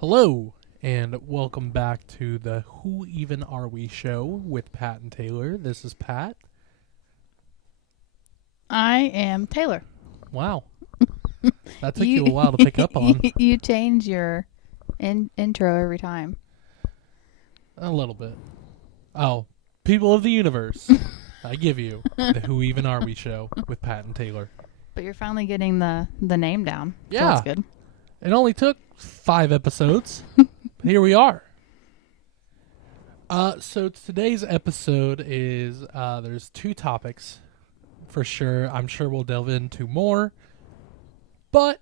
Hello, and welcome back to the Who Even Are We show with Pat and Taylor. This is Pat. I am Taylor. Wow. That took you a while to pick up on. You change your intro every time. A little bit. Oh, people of the universe, I give you the Who Even Are We show with Pat and Taylor. But you're finally getting the name down. Yeah. So that's good. It only took 5 episodes. But here we are. So today's episode is, there's 2 topics for sure. I'm sure we'll delve into more. But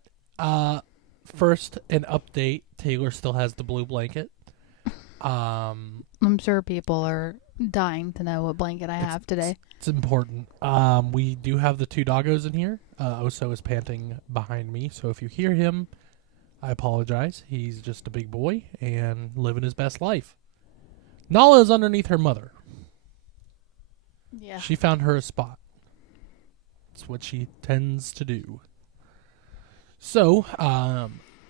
first, an update. Taylor still has the blue blanket. I'm sure people are dying to know what blanket I have today. It's important. We do have the 2 doggos in here. Oso is panting behind me, so if you hear him, I apologize. He's just a big boy and living his best life. Nala is underneath her mother. Yeah. She found her a spot. It's what she tends to do. So,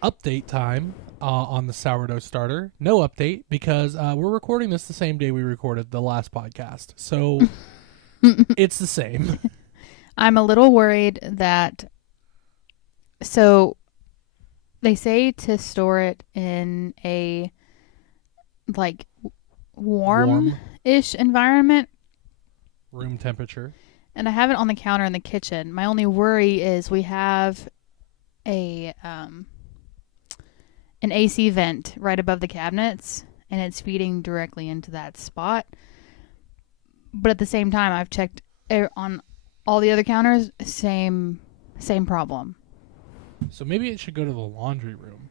update time on the sourdough starter. No update because we're recording this the same day we recorded the last podcast. So, it's the same. I'm a little worried that... So, they say to store it in a, like, warm-ish environment. Room temperature. And I have it on the counter in the kitchen. My only worry is we have an AC vent right above the cabinets, and it's feeding directly into that spot. But at the same time, I've checked on all the other counters, same problem. So maybe it should go to the laundry room.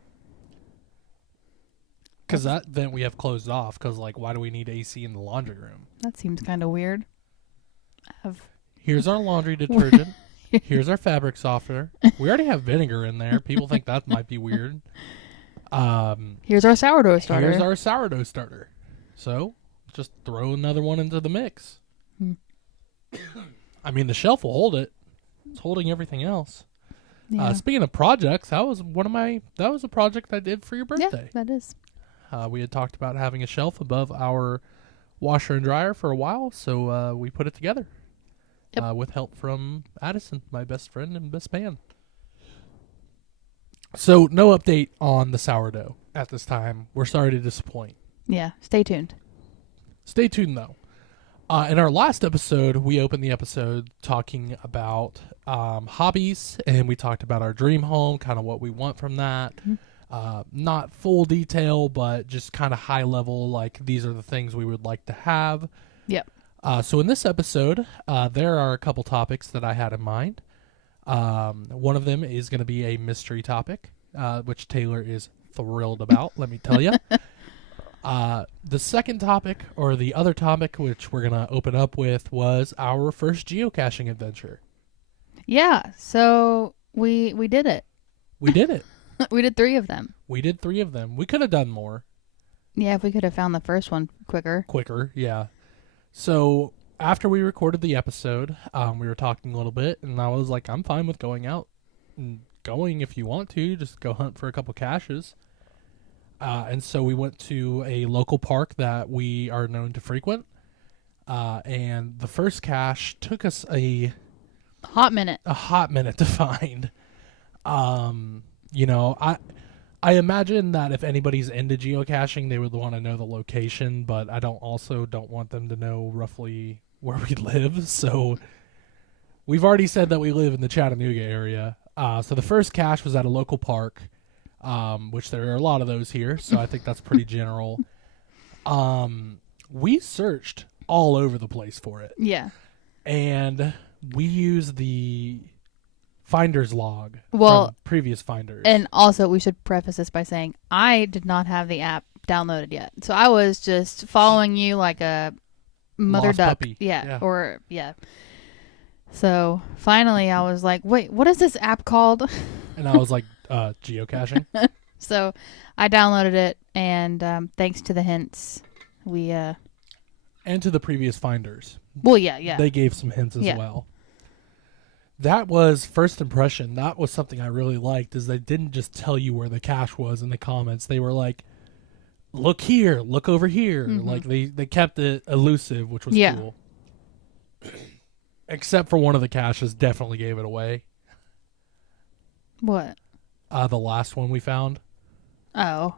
Because that vent we have closed off. Because, like, why do we need AC in the laundry room? That seems kind of weird. Here's our laundry detergent. Here's our fabric softener. We already have vinegar in there. People think that might be weird. Here's our sourdough starter. Here's our sourdough starter. So, just throw another one into the mix. I mean, the shelf will hold it. It's holding everything else. Yeah. Speaking of projects, that was a project I did for your birthday. Yeah, that is. We had talked about having a shelf above our washer and dryer for a while, so we put it together. Yep. With help from Addison, my best friend and best man. So, no update on the sourdough at this time. We're sorry to disappoint. Yeah, stay tuned. Stay tuned, though. In our last episode, we opened the episode talking about hobbies, and we talked about our dream home, kind of what we want from that. Mm-hmm. Not full detail, but just kind of high level, like these are the things we would like to have. Yep. So in this episode, there are a couple topics that I had in mind. One of them is going to be a mystery topic, which Taylor is thrilled about, let me tell you. The second topic, or the other topic, which we're going to open up with, was our first geocaching adventure. Yeah, so we did it. We did it. We did 3 of them. We did 3 of them. We could have done more. Yeah, if we could have found the first one quicker. Yeah. So after we recorded the episode, we were talking a little bit, and I was like, I'm fine with going out and going if you want to. Just go hunt for a couple caches. And so we went to a local park that we are known to frequent. And the first cache took us a hot minute to find. I imagine that if anybody's into geocaching, they would want to know the location, but I don't want them to know roughly where we live. So we've already said that we live in the Chattanooga area. So the first cache was at a local park, which there are a lot of those here. So I think that's pretty general. We searched all over the place for it. Yeah. And we used the finder's log from previous finders. And also, we should preface this by saying I did not have the app downloaded yet. So I was just following you like a mother Lost duck. puppy. Yeah. So finally I was like, wait, what is this app called? And I was like, geocaching. So I downloaded it, and thanks to the hints, we... And to the previous finders. Well, yeah. They gave some hints as well. That was first impression. That was something I really liked, is they didn't just tell you where the cache was in the comments. They were like, look here, look over here. Mm-hmm. Like they kept it elusive, which was Yeah. cool. Except for one of the caches definitely gave it away. What? The last one we found. Oh.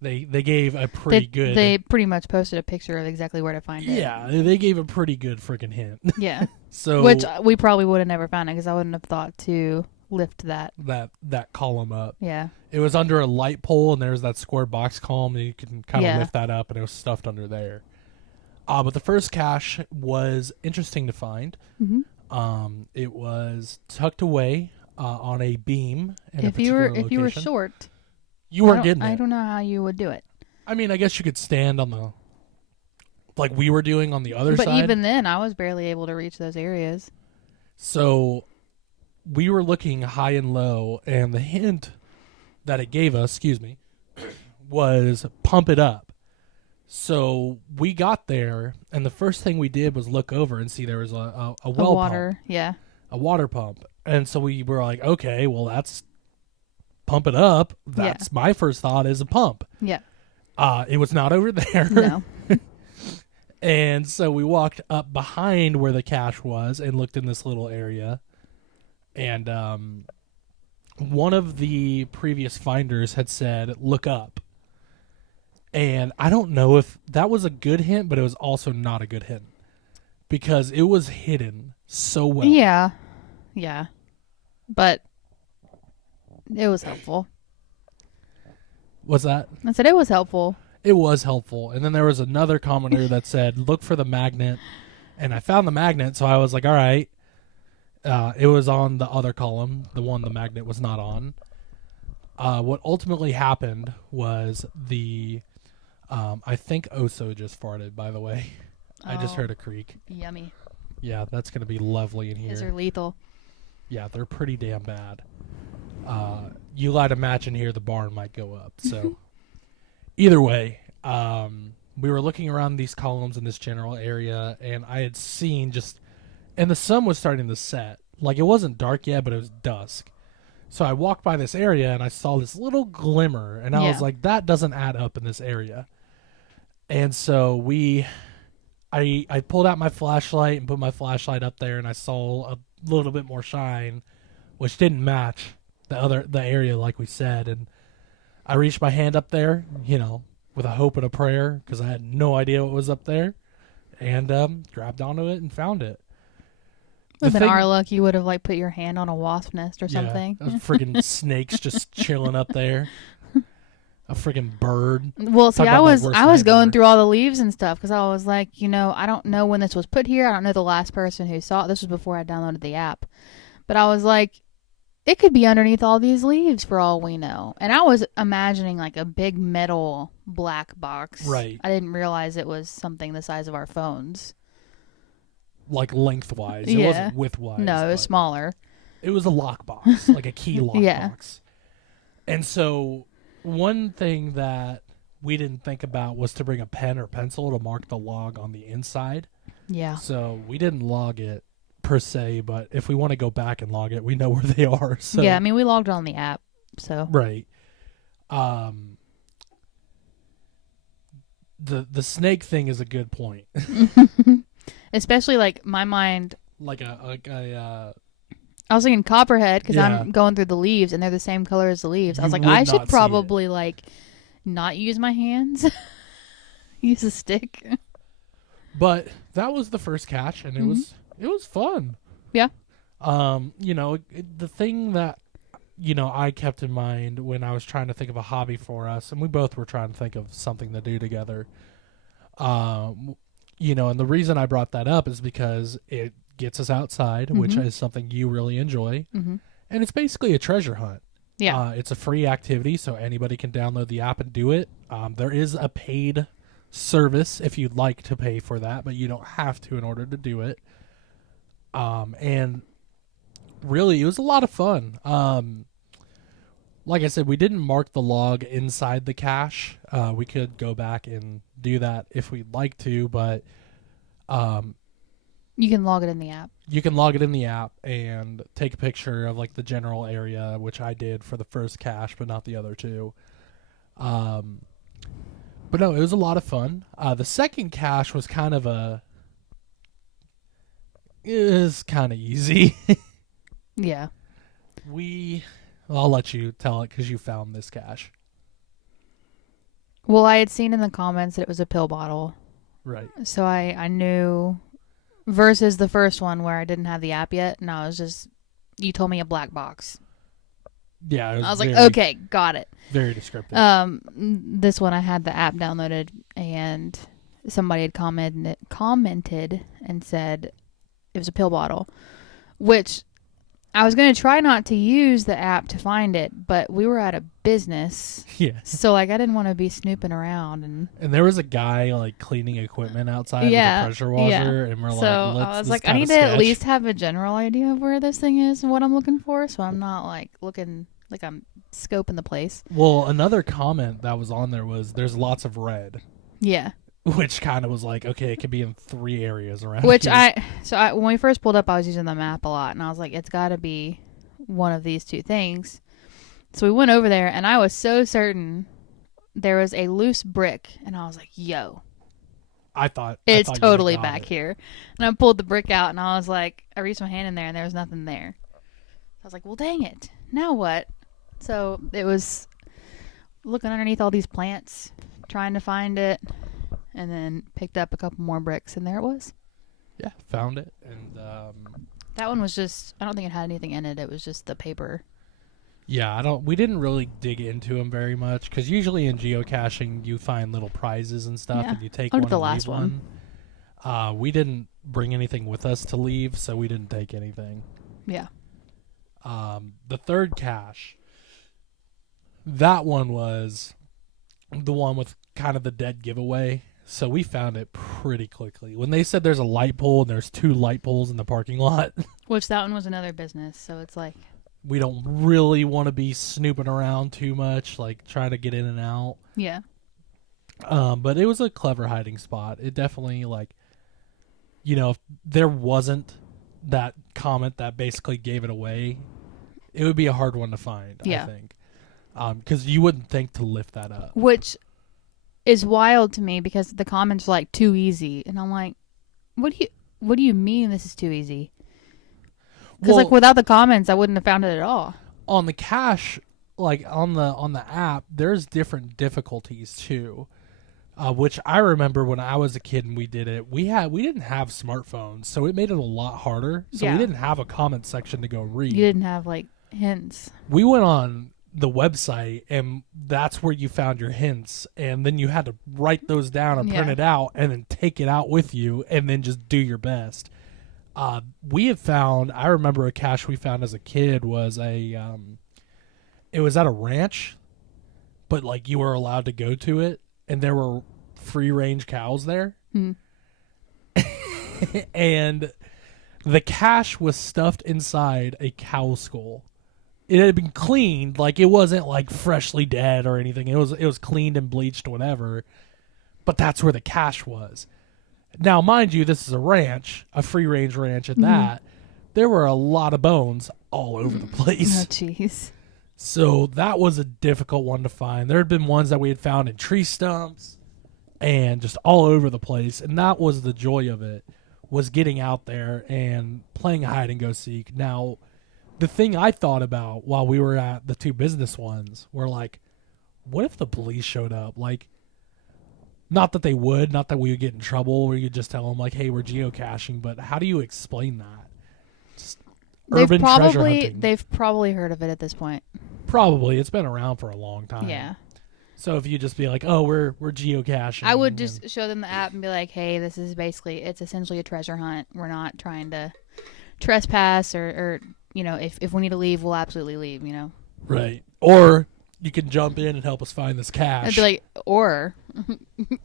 They gave a pretty good. They pretty much posted a picture of exactly where to find it. Yeah, they gave a pretty good freaking hint. Yeah. So Which we probably would have never found it because I wouldn't have thought to lift that. that column up. Yeah. It was under a light pole, and there's that square box column, and you can kind of lift that up, and it was stuffed under there. But the first cache was interesting to find. Mm-hmm. It was tucked away on a beam. In If you were short, you weren't getting it. I don't know how you would do it. I mean, I guess you could stand on the, like we were doing on the other side. But even then, I was barely able to reach those areas. So we were looking high and low, and the hint that it gave us, was pump it up. So we got there, and the first thing we did was look over and see there was a well water, pump. yeah. A water pump. And so we were like, okay, well, that's pump it up. That's my first thought is a pump. Yeah. It was not over there. No. And so we walked up behind where the cache was and looked in this little area. And one of the previous finders had said, look up. And I don't know if that was a good hint, but it was also not a good hint. Because it was hidden so well. Yeah. Yeah. But it was helpful. What's that? I said it was helpful. It was helpful. And then there was another commenter that said, look for the magnet. And I found the magnet, so I was like, all right. It was on the other column, the one the magnet was not on. What ultimately happened was I think Oso just farted, by the way. I just heard a creak. Yummy. Yeah, that's going to be lovely in here. These are lethal. Yeah, they're pretty damn bad. You light a match in here, the barn might go up. So either way, we were looking around these columns in this general area, and I had seen and the sun was starting to set. Like, it wasn't dark yet, but it was dusk. So I walked by this area, and I saw this little glimmer, and I was like, that doesn't add up in this area. And so I pulled out my flashlight and put my flashlight up there, and I saw a little bit more shine, which didn't match the area like we said. And I reached my hand up there, with a hope and a prayer, because I had no idea what was up there, and grabbed onto it and found it. With our luck, you would have put your hand on a wasp nest or something. Yeah, freaking snakes just chilling up there. A freaking bird. Well, see, I was going through all the leaves and stuff because I was like, I don't know when this was put here. I don't know the last person who saw it. This was before I downloaded the app. But I was like, it could be underneath all these leaves for all we know. And I was imagining like a big metal black box. Right. I didn't realize it was something the size of our phones. Like lengthwise. It wasn't widthwise. No, it was smaller. It was a lockbox, like a key lockbox. And so one thing that we didn't think about was to bring a pen or pencil to mark the log on the inside. Yeah. So we didn't log it per se, but if we want to go back and log it, we know where they are. So yeah, I mean, we logged it on the app, so. Right. The snake thing is a good point. Especially my mind. I was thinking copperhead because I'm going through the leaves and they're the same color as the leaves. I was like, I should probably not use my hands, use a stick. But that was the first catch, and it was fun. Yeah. The thing that I kept in mind when I was trying to think of a hobby for us, and we both were trying to think of something to do together. And the reason I brought that up is because it gets us outside, which is something you really enjoy. And it's basically a treasure hunt. Yeah. It's a free activity, so anybody can download the app and do it. There is a paid service if you'd like to pay for that, but you don't have to in order to do it. And really, it was a lot of fun. Like I said, we didn't mark the log inside the cache. We could go back and do that if we'd like to, but You can log it in the app. You can log it in the app and take a picture of like the general area, which I did for the first cache, but not the other two. But no, it was a lot of fun. The second cache was kind of easy. Yeah. I'll let you tell it because you found this cache. Well, I had seen in the comments that it was a pill bottle. Right. So I knew, versus the first one where I didn't have the app yet, and I was just, you told me a black box. Yeah. I was like, okay, got it. Very descriptive. This one I had the app downloaded, and somebody had commented and said it was a pill bottle, which I was going to try not to use the app to find it, but we were at a business. Yeah. So, like, I didn't want to be snooping around. And there was a guy, like, cleaning equipment outside with a pressure washer, and we're so like, I was like, I need to at least have a general idea of where this thing is and what I'm looking for, so I'm not, like, looking like I'm scoping the place. Well, another comment that was on there was, there's lots of red. Yeah. Which kind of was like, okay, it could be in 3 areas around Which here. When we first pulled up, I was using the map a lot, and I was like, it's got to be one of these two things. So we went over there, and I was so certain there was a loose brick, and I was like, yo. I thought it's you totally got back it. here. And I pulled the brick out, and I was like, I reached my hand in there, and there was nothing there. I was like, well, dang it. Now what? So it was looking underneath all these plants, trying to find it. And then picked up a couple more bricks, and there it was. Yeah, found it. And that one was just, I don't think it had anything in it. It was just the paper. Yeah, we didn't really dig into them very much, because usually in geocaching you find little prizes and stuff, and you take one the and last leave one. We didn't bring anything with us to leave, so we didn't take anything. Yeah. The third cache, that one was the one with kind of the dead giveaway. So we found it pretty quickly. When they said there's a light pole and there's 2 light poles in the parking lot. Which that one was another business, so it's like. We don't really want to be snooping around too much, like trying to get in and out. Yeah. But it was a clever hiding spot. It definitely, like, if there wasn't that comment that basically gave it away, it would be a hard one to find, I think. Because you wouldn't think to lift that up. Which is wild to me, because the comments are like, too easy, and I'm like, what do you mean this is too easy? Because like without the comments, I wouldn't have found it at all. On the cache, like on the app, there's different difficulties too, which I remember when I was a kid and we did it. We didn't have smartphones, so it made it a lot harder. So we didn't have a comment section to go read. You didn't have like hints. We went on the website, and that's where you found your hints, and then you had to write those down and print it out, and then take it out with you, and then just do your best. We had found, I remember a cache we found as a kid was it was at a ranch, but like you were allowed to go to it, and there were free range cows there. And the cache was stuffed inside a cow skull. It had been cleaned, like it wasn't like freshly dead or anything. It was cleaned and bleached, whatever. But that's where the cache was. Now, mind you, this is a ranch, a free range ranch at that. There were a lot of bones all over the place. Oh, jeez. So that was a difficult one to find. There had been ones that we had found in tree stumps and just all over the place. And that was the joy of it, was getting out there and playing hide and go seek. Now, the thing I thought about while we were at the 2 business ones were like, what if the police showed up? Like, not that they would, not that we would get in trouble, or you just tell them like, hey, we're geocaching, but how do you explain that? Just urban treasure hunting. They've probably heard of it at this point. Probably. It's been around for a long time. Yeah. So if you just be like, oh, we're geocaching. I would just show them the app and be like, hey, this is it's essentially a treasure hunt. We're not trying to trespass or if we need to leave, we'll absolutely leave, Right. Or you can jump in and help us find this cache. I'd be like, or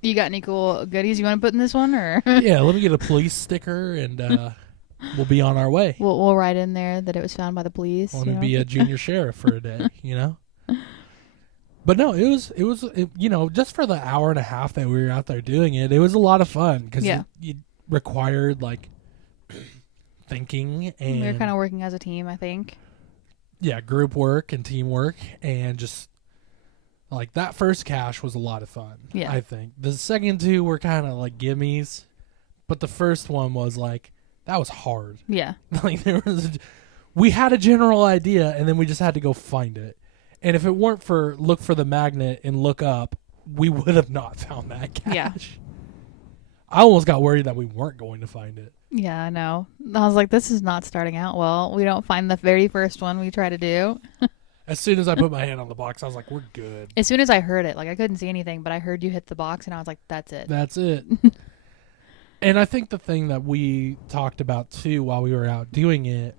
you got any cool goodies you want to put in this one? Or yeah, let me get a police sticker and we'll be on our way. We'll write in there that it was found by the police. Want to be a junior sheriff for a day, But no, it was just for the hour and a half that we were out there doing it, it was a lot of fun because it required like thinking and We were kind of working as a team, I think. yeah, group work and teamwork, and just like that first cache was a lot of fun. Yeah. I think the second two were kind of like gimmies, but the first one was like that was hard. Yeah. Like we had a general idea, and then we just had to go find it. And if it weren't for look for the magnet and look up, we would have not found that cache. Yeah. I almost got worried that we weren't going to find it. Yeah, I know. I was like, this is not starting out well. We don't find the very first one we try to do. As soon as I put my hand on the box, I was like, we're good. As soon as I heard it, like I couldn't see anything, but I heard you hit the box and I was like, that's it. That's it. And I think the thing that we talked about too while we were out doing it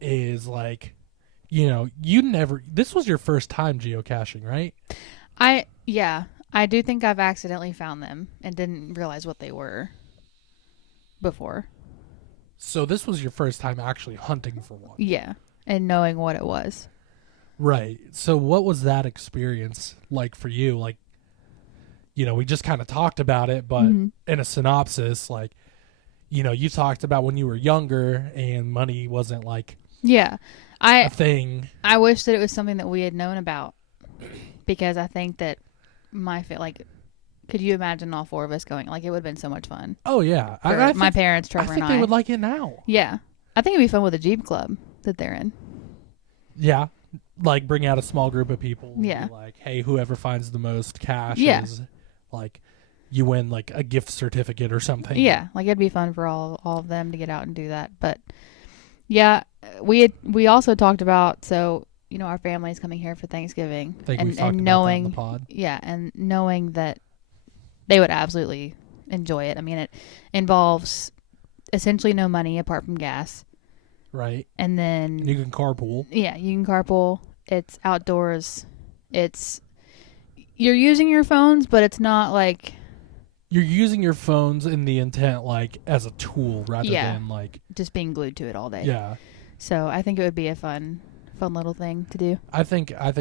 is like, you know, this was your first time geocaching, right? I do think I've accidentally found them and didn't realize what they were before. So this was your first time actually hunting for one. Yeah, and knowing what it was. Right. So what was that experience like for you? Like, you know, we just kind of talked about it, but in a synopsis, like, you know, you talked about when you were younger and money wasn't like a thing. I wish that it was something that we had known about, because I think that could you imagine all four of us going? Like, it would have been so much fun. Oh yeah, For my parents, Trevor, and I. I think they would like it now. Yeah, I think it'd be fun with a Jeep club that they're in. Yeah, like bring out a small group of people. And Yeah. be like, hey, whoever finds the most caches, like, you win like a gift certificate or something. Yeah, like it'd be fun for all of them to get out and do that. But yeah, we also talked about, so, you know, our family's coming here for Thanksgiving, I think we've talked and about knowing that in the pod. Yeah, and knowing that they would absolutely enjoy it. I mean, it involves essentially no money apart from gas. Right. And then You can carpool. Yeah, you can carpool. It's outdoors. You're using your phones, but it's not like You're using your phones in the intent like as a tool rather than like just being glued to it all day. Yeah. So I think it would be a fun little thing to do. I think I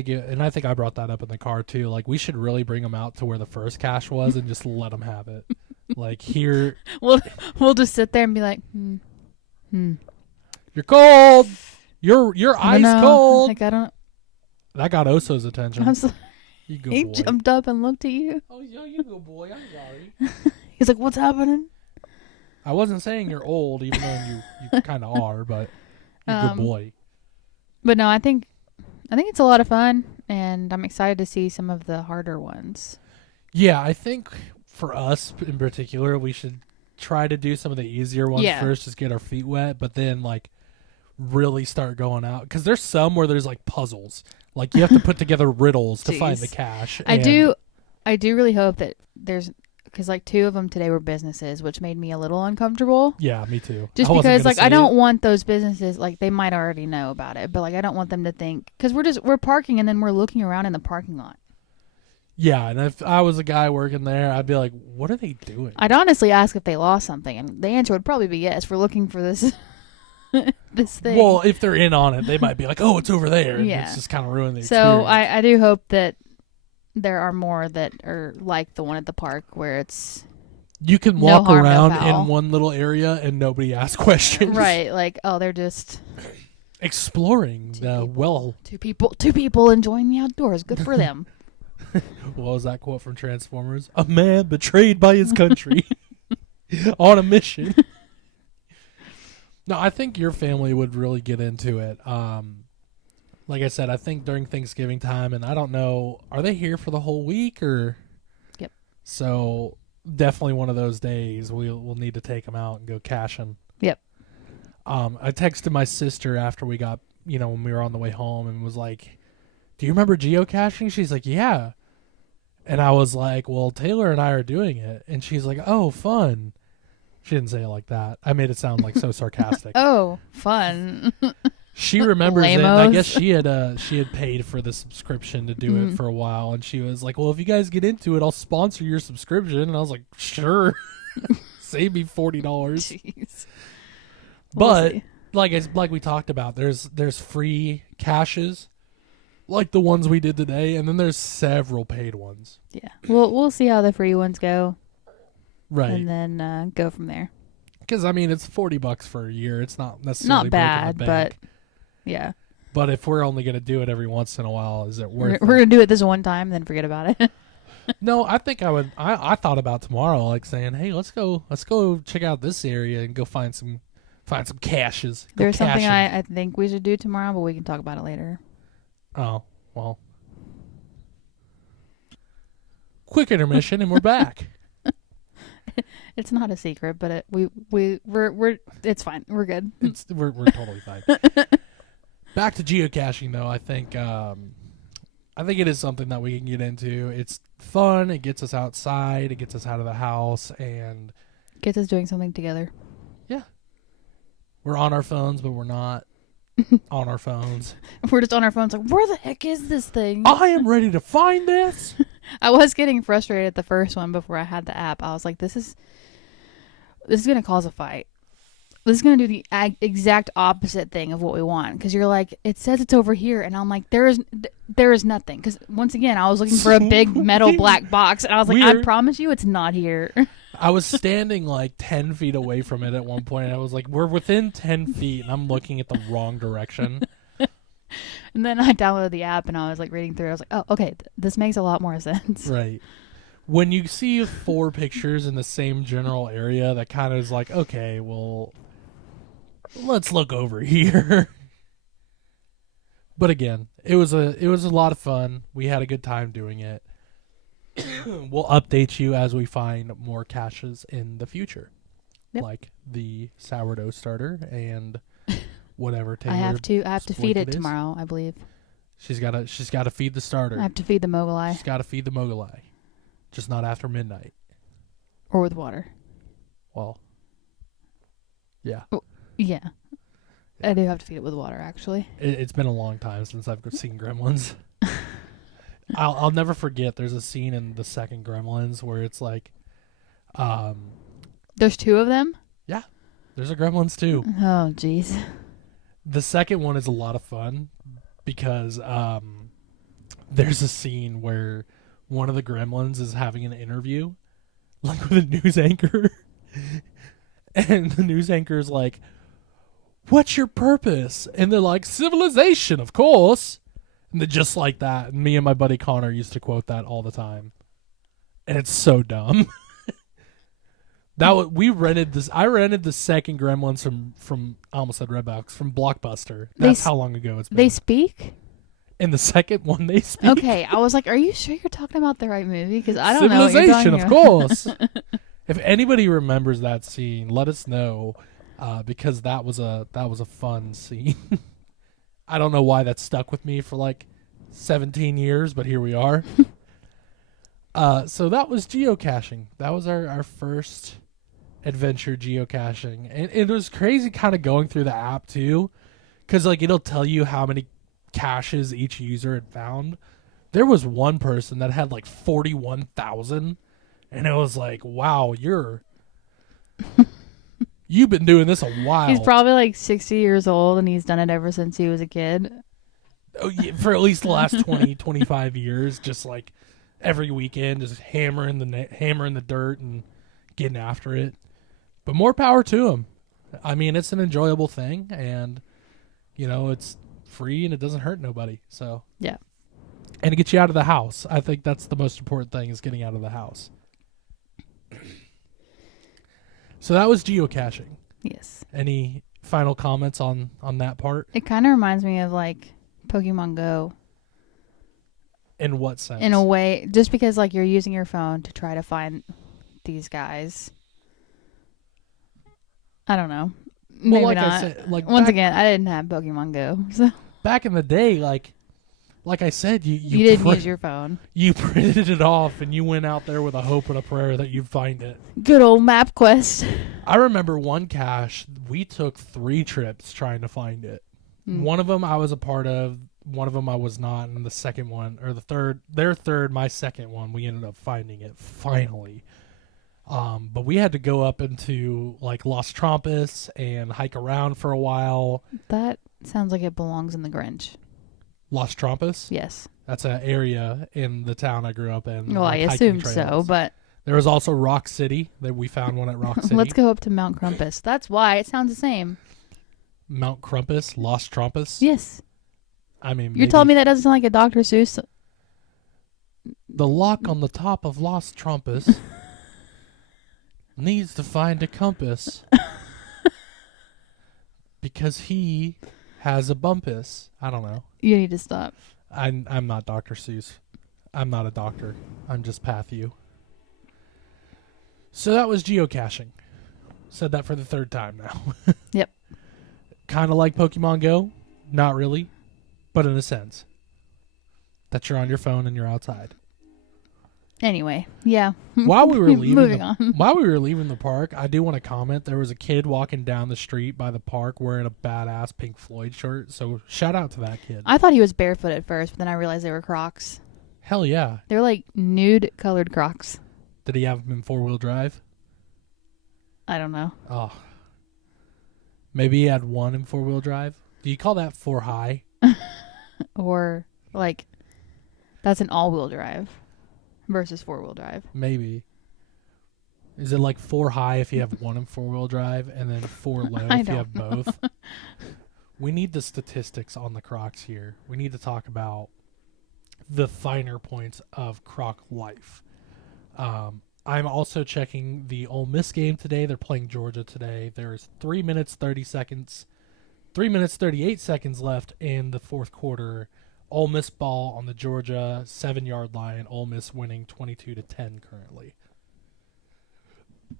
brought that up in the car too. Like, we should really bring them out to where the first cache was and just let them have it. Like, here, we'll just sit there and be like, you're cold. You're ice cold. Like, I don't. That got Oso's attention. You go, He boy. jumped up and looked at you. Oh, you go, boy. I'm sorry. He's like, "What's happening?" I wasn't saying you're old, even though you kind of are, but you're a good boy. But no, I think it's a lot of fun, and I'm excited to see some of the harder ones. Yeah, I think for us in particular, we should try to do some of the easier ones first, just get our feet wet, but then like really start going out, because there's some where there's like puzzles, like you have to put together riddles to find the cache. I do really hope that there's, because like 2 of them today were businesses, which made me a little uncomfortable. Yeah, me too. Just because like I don't want those businesses, like they might already know about it, but like I don't want them to think, because we're parking and then we're looking around in the parking lot. Yeah, and if I was a guy working there, I'd be like, what are they doing? I'd honestly ask if they lost something, and the answer would probably be yes. We're looking for this this thing. Well, if they're in on it, they might be like, oh, it's over there. And it's just kind of ruin the experience. So I do hope that there are more that are like the one at the park, where it's you can walk around in one little area and nobody asks questions. Right, like, oh, they're just exploring two people enjoying the outdoors. Good for them. What was that quote from Transformers? A man betrayed by his country on a mission. No, I think your family would really get into it. Like I said, I think during Thanksgiving time, and I don't know, are they here for the whole week or? Yep. So definitely one of those days we'll need to take them out and go caching. Yep. I texted my sister after we got, when we were on the way home, and was like, do you remember geocaching? She's like, yeah. And I was like, well, Taylor and I are doing it. And she's like, oh, fun. She didn't say it like that. I made it sound like so sarcastic. Oh, fun. She remembers it. And I guess she had paid for the subscription to do it for a while. And she was like, well, if you guys get into it, I'll sponsor your subscription. And I was like, sure. Save me $40. Jeez. But like we talked about, there's free caches, like the ones we did today, and then there's several paid ones. Yeah, we'll see how the free ones go, right? And then go from there. Because, I mean, it's $40 for a year. It's not necessarily Not breaking bad, the but bank. yeah. But if we're only going to do it every once in a while, is it worth We're it? going to do it this one time, then forget about it. No, I think I would. I thought about tomorrow, like saying, "Hey, let's go check out this area and go find some caches." Go There's something caching. I think we should do tomorrow, but we can talk about it later. Oh, well. Quick intermission, and we're back. It's not a secret, but we're it's fine. We're good. We're totally fine. Back to geocaching, though. I think it is something that we can get into. It's fun. It gets us outside. It gets us out of the house, and Gets us doing something together. yeah, we're on our phones, but we're not on our phones. We're just on our phones like, where the heck is this thing? I am ready to find this. I was getting frustrated at the first one before I had the app. I was like, this is going to cause a fight. This is going to do the exact opposite thing of what we want. Because you're like, it says it's over here. And I'm like, there is nothing. Because once again, I was looking for a big metal black box. And I was like, I promise you it's not here. I was standing like 10 feet away from it at one point. And I was like, we're within 10 feet. And I'm looking at the wrong direction. And then I downloaded the app and I was like reading through. I was like, oh, okay, this makes a lot more sense. Right. When you see 4 pictures in the same general area, that kind of is like, okay, well, let's look over here. But again, it was a lot of fun. We had a good time doing it. We'll update you as we find more caches in the future. Yep. Like the sourdough starter and whatever Taylor I have to feed it is. tomorrow, I believe. She's got to feed the starter. I have to feed the Mogulai. She's got to feed the Mogulai. Just not after midnight. Or with water. Well, yeah. Yeah. I do have to feed it with water, actually. It's been a long time since I've seen Gremlins. I'll never forget. There's a scene in the second Gremlins where it's like, There's 2 of them? yeah, there's a Gremlins too. Oh, jeez. The second one is a lot of fun because there's a scene where one of the Gremlins is having an interview, like with a news anchor, and the news anchor is like, "What's your purpose?" And they're like, "Civilization, of course." And they're just like that. And me and my buddy Connor used to quote that all the time, and it's so dumb. We rented this. I rented the second Gremlins from I almost said Redbox, from Blockbuster. That's how long ago it's been. They speak? In the second one, they speak. Okay, I was like, are you sure you're talking about the right movie? Because I don't know what you're Civilization, talking of about. course. If anybody remembers that scene, let us know, because that was a fun scene. I don't know why that stuck with me for like 17 years, but here we are. So that was geocaching. That was our first adventure geocaching, and it was crazy kind of going through the app too, because like it'll tell you how many caches each user had found. There was one person that had like 41,000, and it was like, wow, you've been doing this a while. He's probably like 60 years old, and he's done it ever since he was a kid. Oh, yeah, for at least the last 20, 25 years, just like every weekend, just hammering the dirt and getting after it. But more power to him. I mean, it's an enjoyable thing, and it's free and it doesn't hurt nobody. So yeah, and it gets you out of the house. I think that's the most important thing, is getting out of the house. So that was geocaching. Yes. Any final comments on that part? It kind of reminds me of like Pokemon Go. In what sense? In a way, just because like you're using your phone to try to find these guys. I don't know. Maybe like not. I said, Once again, I didn't have Pokemon Go, so back in the day, like I said, you didn't use your phone. You printed it off and you went out there with a hope and a prayer that you'd find it. Good old MapQuest. I remember one cache, we took 3 trips trying to find it. One of them I was a part of, one of them I was not, and the second one, or their third, my second one, we ended up finding it finally. But we had to go up into like Los Trompos and hike around for a while. That sounds like it belongs in the Grinch. Los Trompos? Yes. That's an area in the town I grew up in. Well, like I assumed so, but There was also Rock City. That we found one at Rock City. Let's go up to Mount Crumpus. That's why it sounds the same. Mount Crumpus, Lost Trumpus. Yes. I mean, You're telling me that doesn't sound like a Dr. Seuss? the lock on the top of Lost Trumpus needs to find a compass because he has a bumpus. I don't know. You need to stop. I'm not Dr. Seuss. I'm not a doctor. I'm just Pathu. So that was geocaching. Said that for the third time now. Yep. Kind of like Pokemon Go. Not really. But in a sense. That you're on your phone and you're outside. Anyway, yeah. While we were leaving Moving on. While we were leaving the park, I do want to comment. There was a kid walking down the street by the park wearing a badass Pink Floyd shirt. So shout out to that kid. I thought he was barefoot at first, but then I realized they were Crocs. Hell yeah. They were like nude colored Crocs. Did he have them in 4-wheel drive? I don't know. Oh. Maybe he had one in 4-wheel drive. Do you call that 4 high? Or like that's an all-wheel drive versus 4-wheel drive. Maybe. Is it like 4 high if you have one in 4-wheel drive and then 4 low if you have both? We need the statistics on the Crocs here. We need to talk about the finer points of Croc life. I'm also checking the Ole Miss game today. They're playing Georgia today. There's 3 minutes 30 seconds, 3 minutes 38 seconds left in the fourth quarter. Ole Miss ball on the Georgia 7-yard line. Ole Miss winning 22-10 currently.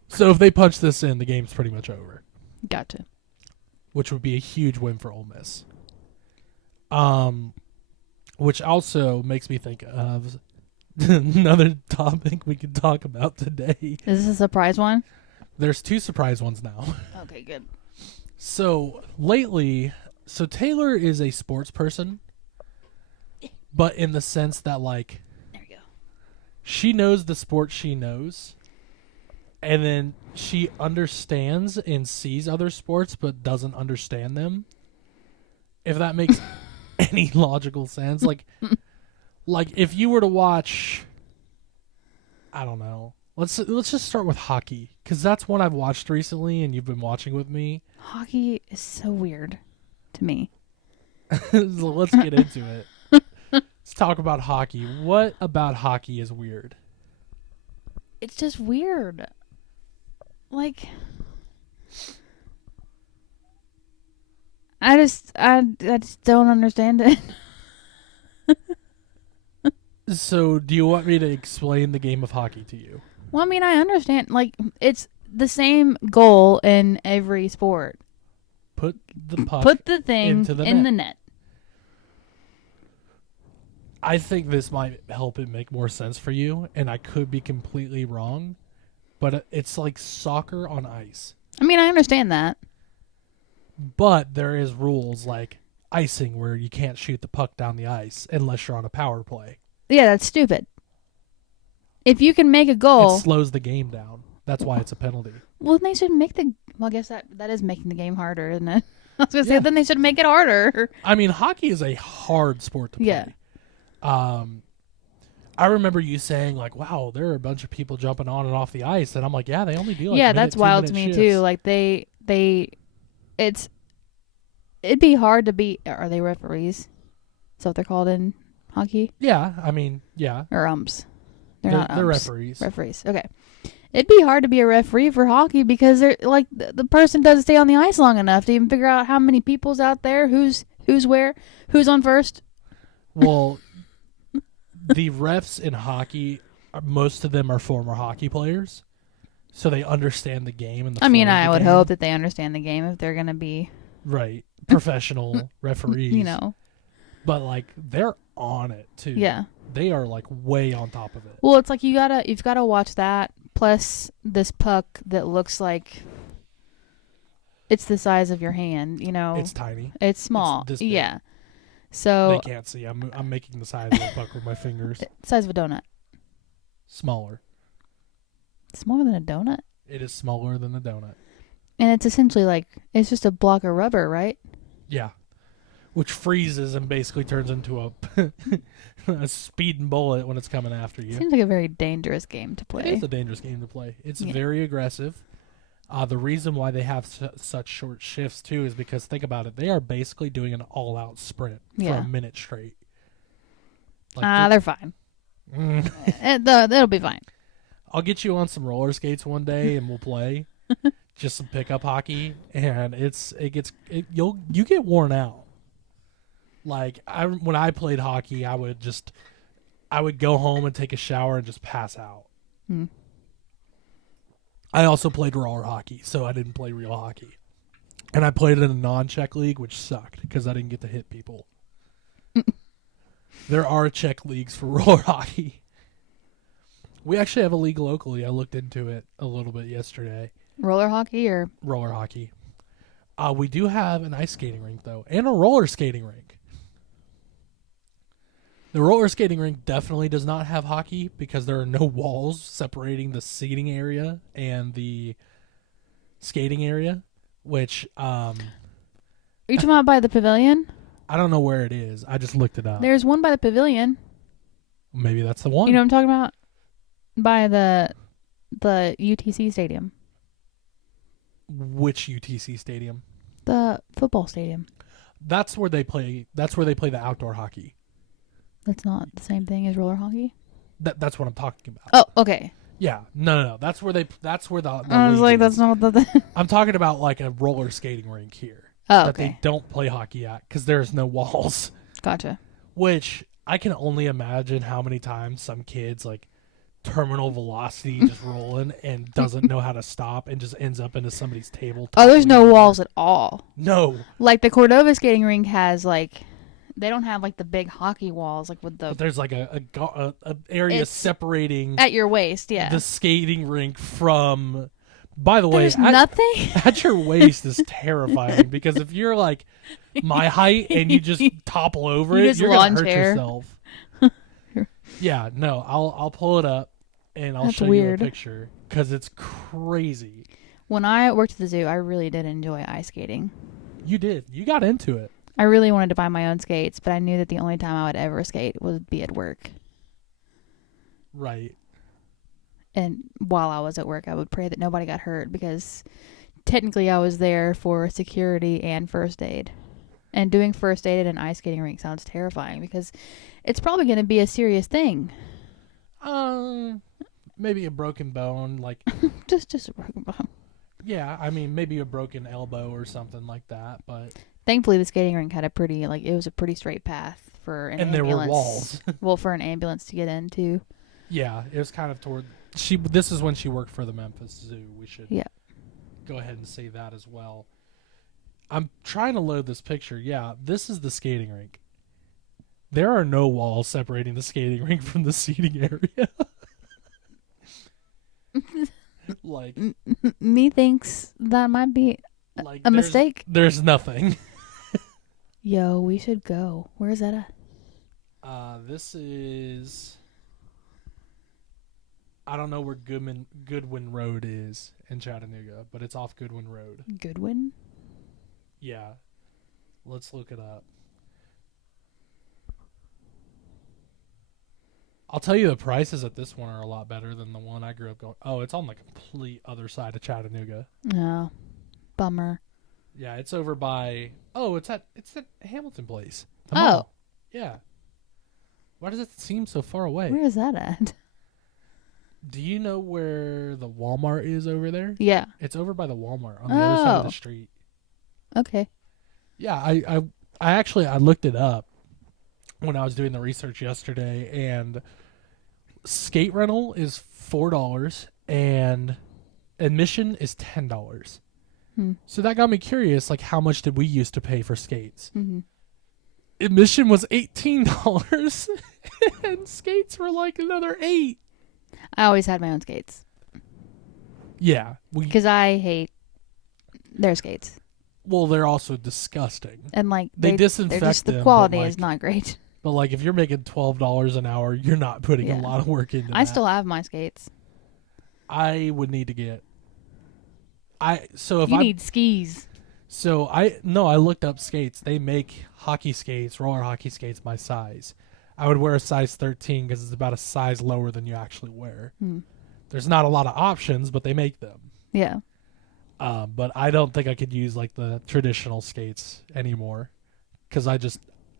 So if they punch this in, the game's pretty much over. Gotcha. Which would be a huge win for Ole Miss. Which also makes me think of another topic we could talk about today. Is this a surprise one? There's 2 surprise ones now. Okay, good. So lately, Taylor is a sports person, but in the sense that like, there we go. She knows the sport she knows, and then she understands and sees other sports, but doesn't understand them. If that makes any logical sense, like if you were to watch, I don't know. Let's just start with hockey, because that's one I've watched recently, and you've been watching with me. Hockey is so weird to me. So let's get into it. Let's talk about hockey. What about hockey is weird? It's just weird. Like, I just don't understand it. So, do you want me to explain the game of hockey to you? Well, I mean, I understand. Like, it's the same goal in every sport. Put the puck Put the thing into the in net. the net. I think this might help it make more sense for you, and I could be completely wrong, but it's like soccer on ice. I mean, I understand that. But there is rules like icing where you can't shoot the puck down the ice unless you're on a power play. Yeah, that's stupid. If you can make a goal, It slows the game down. That's why it's a penalty. well, then they should make the. Well, I guess that is making the game harder, isn't it? I was gonna say then they should make it harder. I mean, hockey is a hard sport to play. Yeah. I remember you saying like, "Wow, there are a bunch of people jumping on and off the ice," and I'm like, "Yeah, they only do like yeah, minute, that's wild to 2 minute me shifts. too. Like it'd be hard to be. Are they referees? Is that what they're called in hockey? Yeah, I mean, yeah, Or umps? They're not umps. they're referees. Referees. Okay. It'd be hard to be a referee for hockey because they're like the person doesn't stay on the ice long enough to even figure out how many people's out there, who's where, who's on first. Well, the refs in hockey, most of them are former hockey players, so they understand the game and the. I mean, flow of I the would game. hope that they understand the game if they're going to be Right, professional referees. You know. But like they're on it too. Yeah. They are like way on top of it. Well, it's like you've got to watch that plus this puck that looks like it's the size of your hand, you know. It's tiny. It's small. It's this big. Yeah. So They can't see. I'm making the size of the puck with my fingers. size of a donut. Smaller. Smaller than a donut? It is smaller than a donut. And it's essentially like it's just a block of rubber, right? Yeah. Which freezes and basically turns into a a speeding bullet when it's coming after you. Seems like a very dangerous game to play. It is a dangerous game to play. It's Yeah. very aggressive. The reason why they have such short shifts too is because think about it, they are basically doing an all-out sprint for Yeah. a minute straight. Like They're fine. They'll be fine. I'll get you on some roller skates one day and we'll play just some pickup hockey, and you get worn out. Like when I played hockey, I would go home and take a shower and just pass out. Hmm. I also played roller hockey, so I didn't play real hockey. And I played in a non-check league, which sucked because I didn't get to hit people. There are check leagues for roller hockey. We actually have a league locally. I looked into it a little bit yesterday. Roller hockey or Roller hockey. We do have an ice skating rink, though, and a roller skating rink. The roller skating rink definitely does not have hockey because there are no walls separating the seating area and the skating area, which are you talking about by the pavilion? I don't know where it is. I just looked it up. There's one by the pavilion. Maybe that's the one. You know what I'm talking about? By the UTC stadium. Which UTC stadium? The football stadium. That's where they play the outdoor hockey. That's not the same thing as roller hockey? That's what I'm talking about. Oh, okay. Yeah. No. That's where the I was league like, is. that's not what the... I'm talking about like a roller skating rink here. Oh, that they okay. don't play hockey at because there's no walls. Gotcha. Which I can only imagine how many times some kids like terminal velocity just rolling and doesn't know how to stop and just ends up into somebody's table. Oh, there's no walls at all. No. Like the Cordova skating rink has like, they don't have like the big hockey walls like with the... But there's like a area It's separating at your waist, yeah. the skating rink from... By the way, There's nothing? at your waist is terrifying because if you're like my height and you just topple over You it, just you're gonna lawn hurt chair. yourself. Yeah, no, I'll pull it up and I'll That's show weird. you a picture because it's crazy. When I worked at the zoo, I really did enjoy ice skating. You did. You got into it. I really wanted to buy my own skates, but I knew that the only time I would ever skate would be at work. Right. And while I was at work, I would pray that nobody got hurt because technically I was there for security and first aid. And doing first aid at an ice skating rink sounds terrifying because it's probably going to be a serious thing. Maybe a broken bone, like Just a broken bone. yeah, I mean maybe a broken elbow or something like that, but Thankfully, the skating rink had it was a pretty straight path for an and ambulance. there were walls. Well, for an ambulance to get into. Yeah, it was kind of toward this is when she worked for the Memphis Zoo. We should go ahead and say that as well. I'm trying to load this picture. Yeah, this is the skating rink. There are no walls separating the skating rink from the seating area. Like Me thinks that might be like a mistake. There's nothing. Yo, we should go. Where is that at? This is I don't know where Goodwin Road is in Chattanooga, but it's off Goodwin Road. Goodwin? Yeah. Let's look it up. I'll tell you the prices at this one are a lot better than the one I grew up going. Oh, it's on the complete other side of Chattanooga. No. Bummer. Yeah, it's over by it's at Hamilton Place. The Oh. mall. Yeah. Why does it seem so far away? Where is that at? Do you know where the Walmart is over there? Yeah. It's over by the Walmart on the other side of Oh. the street. Okay. Yeah, I actually looked it up when I was doing the research yesterday, and skate rental is $4 and admission is $10. So that got me curious, like how much did we used to pay for skates? Mm-hmm. Admission was $18 and skates were like another $8. I always had my own skates. Yeah. Because I hate their skates. Well, they're also disgusting. And like They disinfect they're just, them, the but, quality like, is not great. But like if you're making $12 an hour, you're not putting a lot of work into I that. still have my skates. I would need to get You need skis. So I looked up skates. They make hockey skates, roller hockey skates my size. I would wear a size 13 because it's about a size lower than you actually wear. Hmm. There's not a lot of options, but they make them. Yeah. But I don't think I could use like the traditional skates anymore because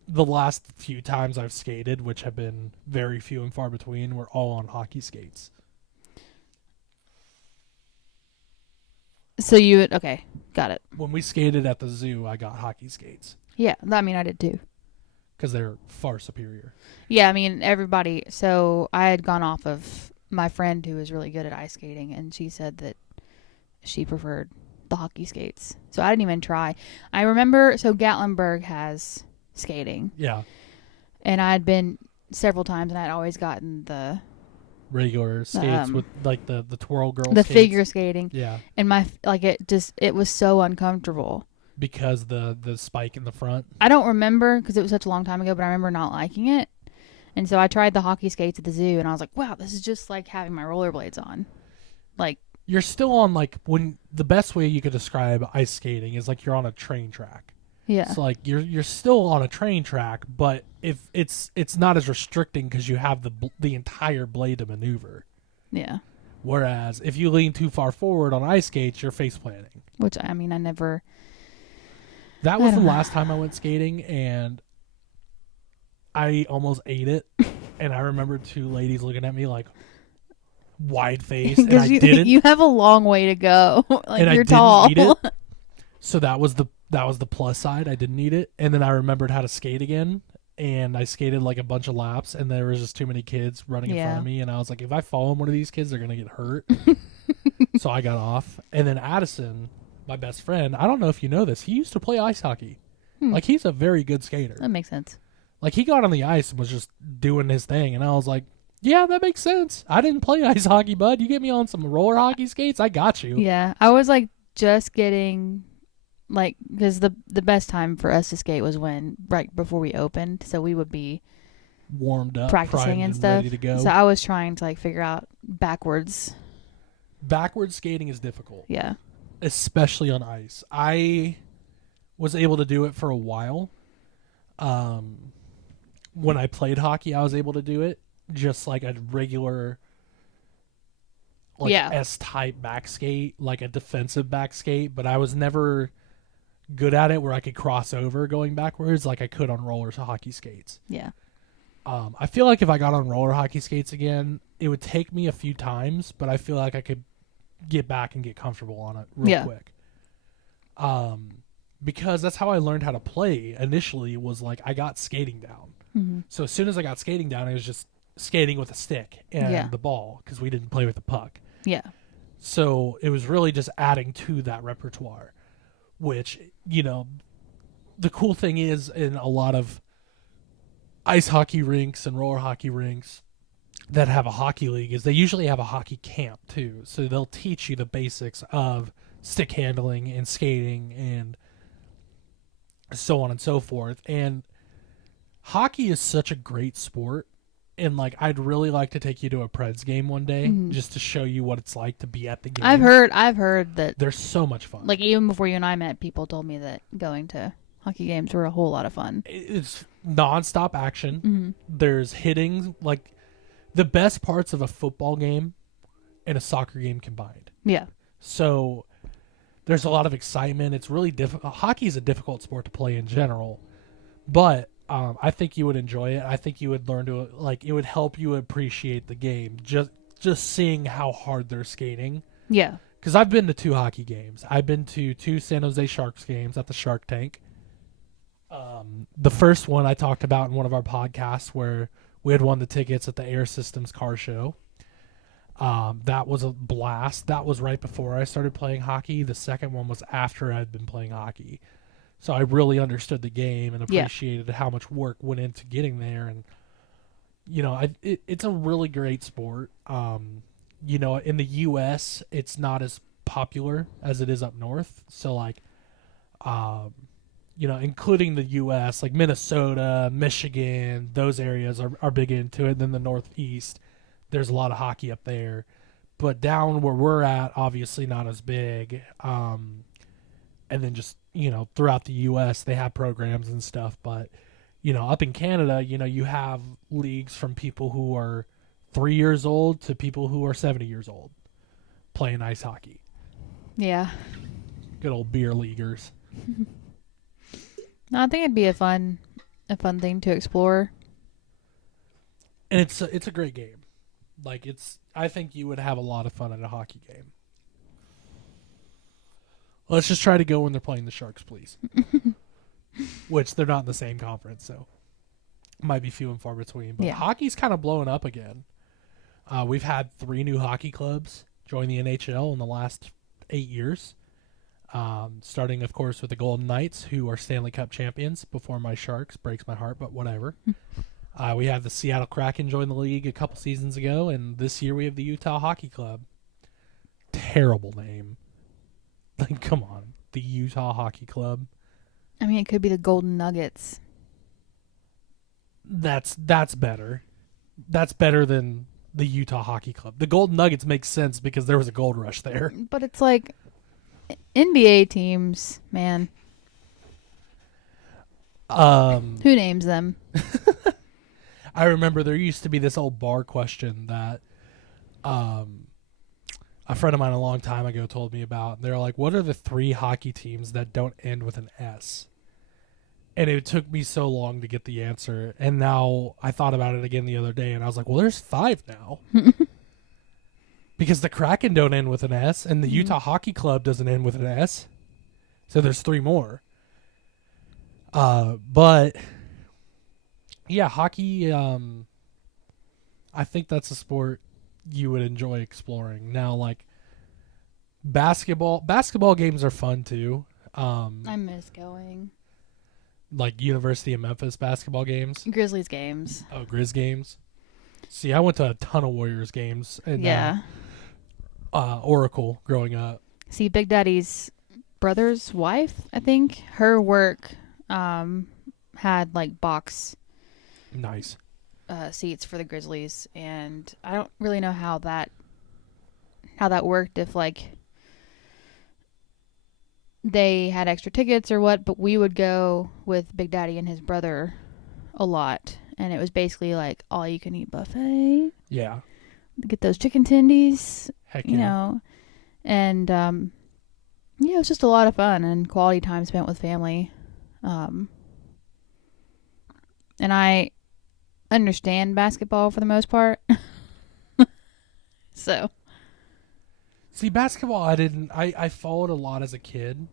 the last few times I've skated, which have been very few and far between, were all on hockey skates. So you would, okay, got it. When we skated at the zoo, I got hockey skates Yeah, I mean, I did too. because they're far superior. Yeah, I mean, everybody. So I had gone off of my friend who was really good at ice skating, and she said that she preferred the hockey skates. So I didn't even try. I remember, so Gatlinburg has skating, Yeah, and I had been several times, and I'd always gotten the regular skates with like the twirl girl the skates. figure skating. Yeah, And it was so uncomfortable. because the spike in the front. I don't remember because it was such a long time ago, but I remember not liking it. And so I tried the hockey skates at the zoo, and I was like, wow, this is just like having my rollerblades on. Like, You're still on like when the best way you could describe ice skating is like you're on a train track. yeah. So like you're still on a train track, but if it's not as restricting because you have the entire blade to maneuver. Yeah. Whereas if you lean too far forward on ice skates, you're face planting. Which, I mean, I never... That was the last time I went skating, and I almost ate it. And I remember two ladies looking at me like wide face, and I didn't. You have a long way to go. Like, and you're I tall. didn't eat it. So that was the plus side. I didn't eat it, and then I remembered how to skate again, and I skated like a bunch of laps, and there was just too many kids running in front of me, and I was like, if I fall on one of these kids, they're gonna get hurt. So I got off, and then Addison, my best friend, I don't know if you know this, he used to play ice hockey. Like, he's a very good skater. That makes sense. Like, he got on the ice and was just doing his thing, and I was like, yeah, that makes sense. I didn't play ice hockey, bud. You get me on some roller hockey skates, I got you. Yeah. I was like just getting... Like, because the best time for us to skate was when, right before we opened, so we would be Warmed up, practicing and stuff. ready to go. So I was trying to like figure out backwards. Backwards skating is difficult, Yeah. especially on ice. I was able to do it for a while. When I played hockey, I was able to do it just like a regular, like S-type back skate, like a defensive back skate. But I was never good at it where I could cross over going backwards like I could on roller hockey skates. Yeah. I feel like if I got on roller hockey skates again, it would take me a few times, but I feel like I could get back and get comfortable on it real quick. Because that's how I learned how to play initially, was like I got skating down. Mm-hmm. So as soon as I got skating down, it was just skating with a stick and the ball because we didn't play with the puck. Yeah. So it was really just adding to that repertoire, which, you know, the cool thing is in a lot of ice hockey rinks and roller hockey rinks that have a hockey league is they usually have a hockey camp too. So they'll teach you the basics of stick handling and skating and so on and so forth. And hockey is such a great sport. And like, I'd really like to take you to a Preds game one day just to show you what it's like to be at the game. I've heard that they're so much fun. Like, even before you and I met, people told me that going to hockey games were a whole lot of fun. It's nonstop action. There's hitting, like the best parts of a football game and a soccer game combined. Yeah. So there's a lot of excitement. It's really difficult. Hockey is a difficult sport to play in general, but I think you would enjoy it. I think you would learn to, like, it would help you appreciate the game. Just seeing how hard they're skating. Yeah. Because I've been to 2 hockey games. I've been to 2 San Jose Sharks games at the Shark Tank. The first one I talked about in one of our podcasts where we had won the tickets at the Air Systems car show. That was a blast. That was right before I started playing hockey. The second one was after I'd been playing hockey. So I really understood the game and appreciated how much work went into getting there. And, you know, it's a really great sport. You know, in the U.S., it's not as popular as it is up north. So, like, you know, including the U.S., like Minnesota, Michigan, those areas are big into it. Then the Northeast, there's a lot of hockey up there. But down where we're at, obviously not as big. And then just, you know, throughout the U.S., they have programs and stuff. But Up in Canada, you have leagues from people who are 3 years old to people who are 70 years old playing ice hockey. Yeah. Good old beer leaguers. No, I think it'd be a fun thing to explore. And it's a great game. I think you would have a lot of fun at a hockey game. Let's just try to go when they're playing the Sharks, please. Which they're not in the same conference, so might be few and far between. But hockey's kind of blowing up again. We've had 3 new hockey clubs join the NHL in the last 8 years. Starting, of course, with the Golden Knights, who are Stanley Cup champions before my Sharks. Breaks my heart, but whatever. We had the Seattle Kraken join the league a couple seasons ago, and this year we have the Utah Hockey Club. Terrible name. Come on. The Utah Hockey Club. I mean, it could be the Golden Nuggets. That's better. That's better than the Utah Hockey Club. The Golden Nuggets makes sense because there was a gold rush there. But it's like NBA teams, man. Who names them? I remember there used to be this old bar question that a friend of mine a long time ago told me about. They're like, what are the 3 hockey teams that don't end with an S? And it took me so long to get the answer. And now I thought about it again the other day, and I was like, well, there's 5 now. Because the Kraken don't end with an S, and the Utah Hockey Club doesn't end with an S. So there's 3 more. But, yeah, hockey, I think that's a sport you would enjoy exploring. Now, basketball games are fun, too. I miss going. University of Memphis basketball games. Grizzlies games. Oh, Grizz games. See, I went to a ton of Warriors games. And, Oracle growing up. See, Big Daddy's brother's wife, I think, her work had box Nice. Seats for the Grizzlies, and I don't really know how that worked, if they had extra tickets or what, but we would go with Big Daddy and his brother a lot, and it was basically all you can eat buffet. Yeah. Get those chicken tendies. Heck yeah. And it was just a lot of fun and quality time spent with family. And I understand basketball for the most part. So. See, basketball, I followed a lot as a kid.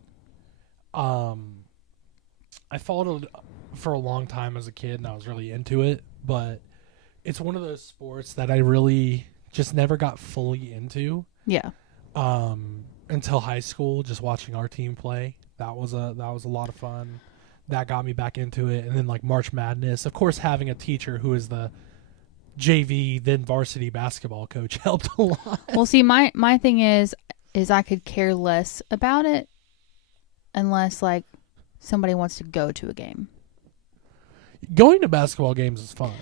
I followed it for a long time as a kid, and I was really into it. But it's one of those sports that I really just never got fully into. Yeah. Until high school, just watching our team play. That was a lot of fun. That got me back into it. And then March Madness. Of course, having a teacher who is the JV then varsity basketball coach helped a lot. Well, see, my thing is I could care less about it unless somebody wants to go to a game. Going to basketball games is fun.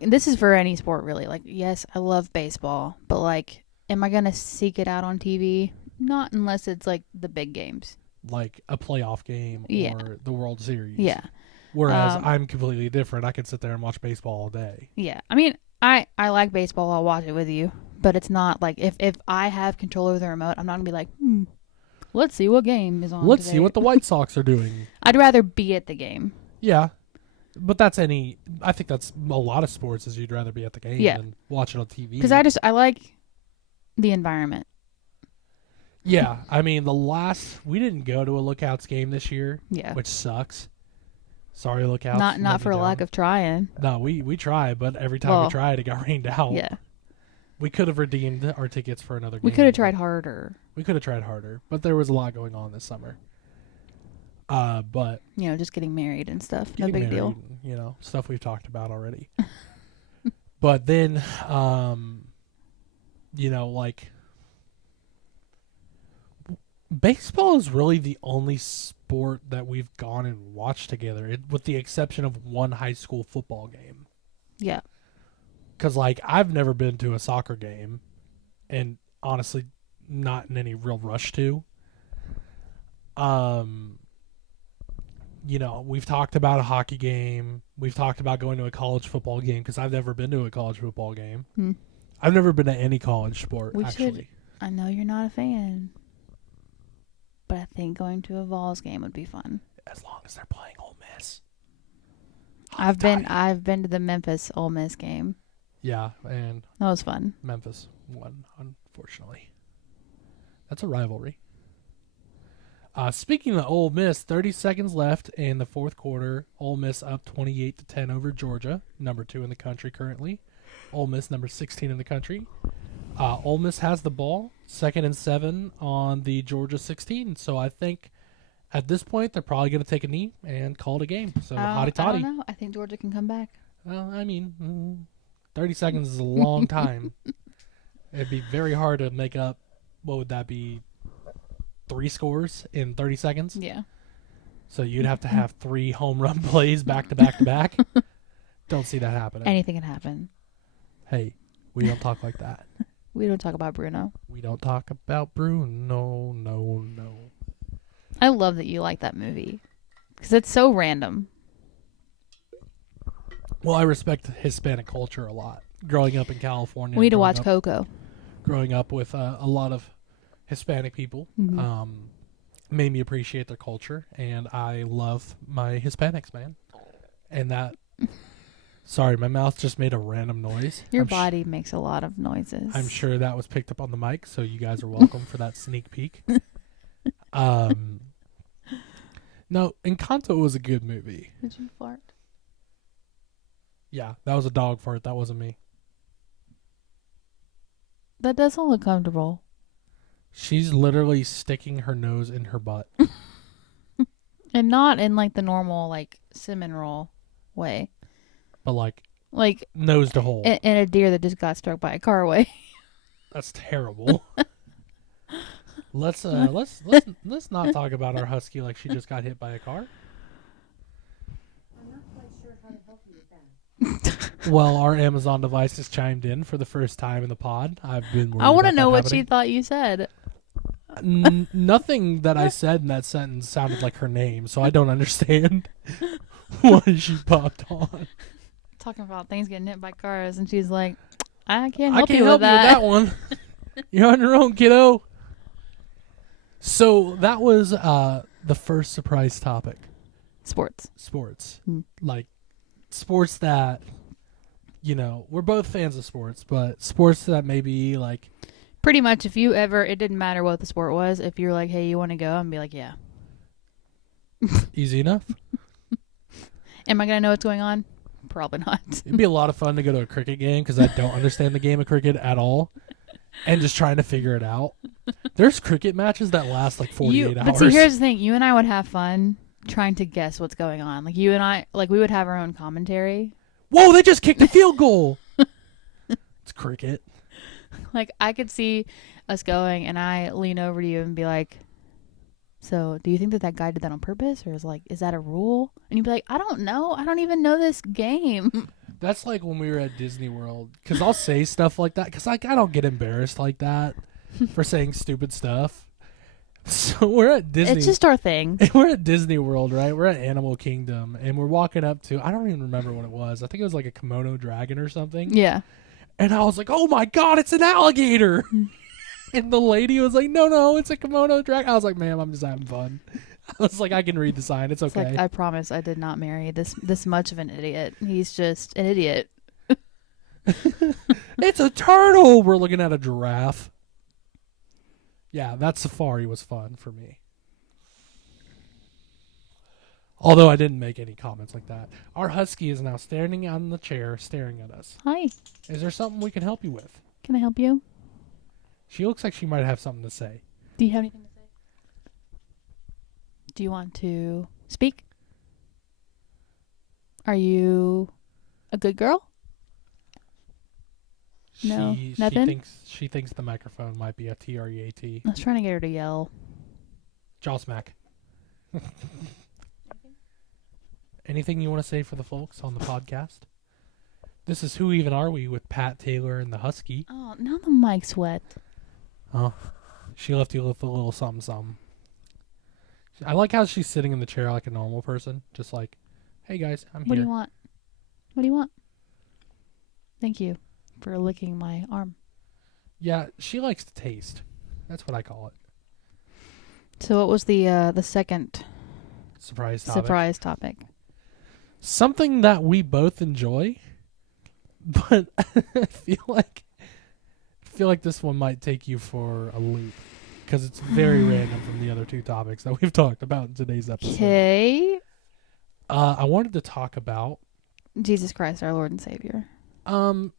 This is for any sport, really. Yes, I love baseball, but am I gonna seek it out on TV? Not unless it's the big games, like a playoff game or the World Series. Yeah. Whereas I'm completely different. I could sit there and watch baseball all day. Yeah, I mean, I like baseball. I'll watch it with you, but it's not if I have control over the remote, I'm not gonna be let's see what game is on. Let's today. see what the White Sox are doing. I'd rather be at the game. Yeah. But I think that's a lot of sports is you'd rather be at the game than watch it on TV. Because I like the environment. Yeah. I mean, we didn't go to a Lookouts game this year, which sucks. Sorry, Lookouts. Not for a lack of trying. No, we tried, but every time we tried, it got rained out. Yeah. We could have redeemed our tickets for another game. We could have tried harder. But there was a lot going on this summer. But just getting married and stuff. No big deal. Stuff we've talked about already. But then, baseball is really the only sport that we've gone and watched together, with the exception of one high school football game. Yeah. Because, I've never been to a soccer game, and honestly, not in any real rush to. we've talked about a hockey game. We've talked about going to a college football game because I've never been to a college football game. Hmm. I've never been to any college sport, We actually. should. I know you're not a fan, but I think going to a Vols game would be fun. As long as they're playing Ole Miss. I've been to the Memphis Ole Miss game. Yeah, and That was fun. Memphis won, unfortunately. That's a rivalry. Speaking of Ole Miss, 30 seconds left in the fourth quarter. Ole Miss up 28-10 over Georgia, number 2 in the country currently. Ole Miss number 16 in the country. Ole Miss has the ball, 2nd and 7 on the Georgia 16. So I think at this point they're probably going to take a knee and call it a game. So hotty I toddy. don't know. I think Georgia can come back. Well, I mean, 30 seconds is a long time. It'd be very hard to make up, what would that be, 3 scores in 30 seconds? Yeah. So you'd have to have 3 home run plays back to back to back. Don't see that happening. Anything can happen. Hey, we don't talk like that. We don't talk about Bruno. We don't talk about Bruno. No. I love that you like that movie because it's so random. Well, I respect Hispanic culture a lot. Growing up in California. We need to growing watch up- Coco. Growing up with a lot of Hispanic people made me appreciate their culture, and I love my Hispanics, man. And that... Sorry, my mouth just made a random noise. Your body makes a lot of noises. I'm sure that was picked up on the mic, so you guys are welcome for that sneak peek. No, Encanto was a good movie. Did you fart? Yeah, that was a dog fart. That wasn't me. That doesn't look comfortable. She's literally sticking her nose in her butt. And not in like the normal like cinnamon roll way. But like Nose to hole. In a deer that just got struck by a car way. That's terrible. Let's not talk about our husky like she just got hit by a car. I'm not quite sure how to help you with that. Well, our Amazon device has chimed in for the first time in the pod. I've been worried I want to about know that what happening. she thought you said. Nothing that I said in that sentence sounded like her name, so I don't understand why she popped on. Talking about things getting hit by cars, and she's like, I can't I help can't you help with you with that. that one. You're on your own, kiddo. So that was the first surprise topic. Sports. Like sports that, we're both fans of sports, but sports that maybe like... Pretty much, if you ever, it didn't matter what the sport was. If you're like, hey, you want to go? And be like, yeah. Easy enough. Am I going to know what's going on? Probably not. It'd be a lot of fun to go to a cricket game because I don't understand the game of cricket at all. And just trying to figure it out. There's cricket matches that last like 48 hours. But see, here's the thing. You and I would have fun trying to guess what's going on. Like, you and I, like, we would have our own commentary. Whoa, they just kicked a field goal. It's cricket. Like, I could see us going, and I lean over to you and be like, so do you think that guy did that on purpose? Or is that a rule? And you'd be like, I don't know. I don't even know this game. That's like when we were at Disney World. Because I'll say stuff like that. Because I don't get embarrassed like that for saying stupid stuff. So we're at Disney. It's just our thing. We're at Disney World, right? We're at Animal Kingdom. And we're walking up to, I don't even remember what it was. I think it was like a kimono dragon or something. Yeah. And I was like, oh my God, it's an alligator. And the lady was like, no, it's a kimono dragon. I was like, ma'am, I'm just having fun. I was like, I can read the sign. It's okay. Like, I promise I did not marry this much of an idiot. He's just an idiot. It's a turtle. We're looking at a giraffe. Yeah, that safari was fun for me. Although I didn't make any comments like that. Our husky is now standing on the chair staring at us. Hi. Is there something we can help you with? Can I help you? She looks like she might have something to say. Do you have anything to say? Do you want to speak? Are you a good girl? No, nothing? She thinks the microphone might be a TREAT. I was trying to get her to yell. Jaw smack. Anything you want to say for the folks on the podcast? This is Who Even Are We with Pat Taylor and the Husky. Oh, now the mic's wet. Oh, she left you with a little something. I like how she's sitting in the chair like a normal person, just like, "Hey guys, I'm What do here." you want? What do you want? Thank you for licking my arm. Yeah, she likes to taste. That's what I call it. So what was the second Surprise topic. surprise topic? Something that we both enjoy, but I feel like this one might take you for a loop because it's very random from the other two topics that we've talked about in today's episode. Okay. I wanted to talk about Jesus Christ, our Lord and Savior. no.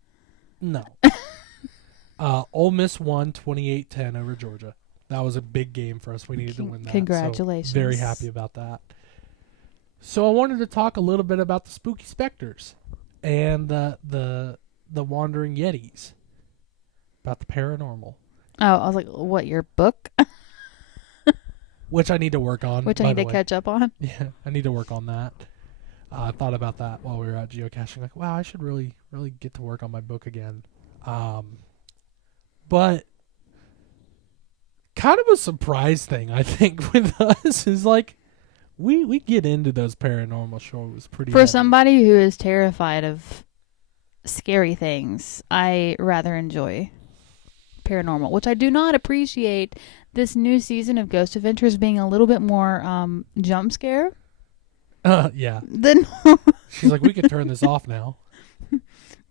Ole Miss won 28-10 over Georgia. That was a big game for us. We needed to win that. Congratulations. So very happy about that. So I wanted to talk a little bit about the spooky specters and the wandering yetis, about the paranormal, Oh, I was like, what, your book? which I need to work on. Which I by need the to way. catch up on. Yeah, I need to work on that. I thought about that while we were out geocaching. Like, wow, I should really get to work on my book again. But kind of a surprise thing, I think, with us is like we get into those paranormal shows pretty For heavy. somebody who is terrified of scary things, I rather enjoy paranormal, which I do not appreciate this new season of Ghost Adventures being a little bit more jump scare Yeah. than She's like, we could turn this off now.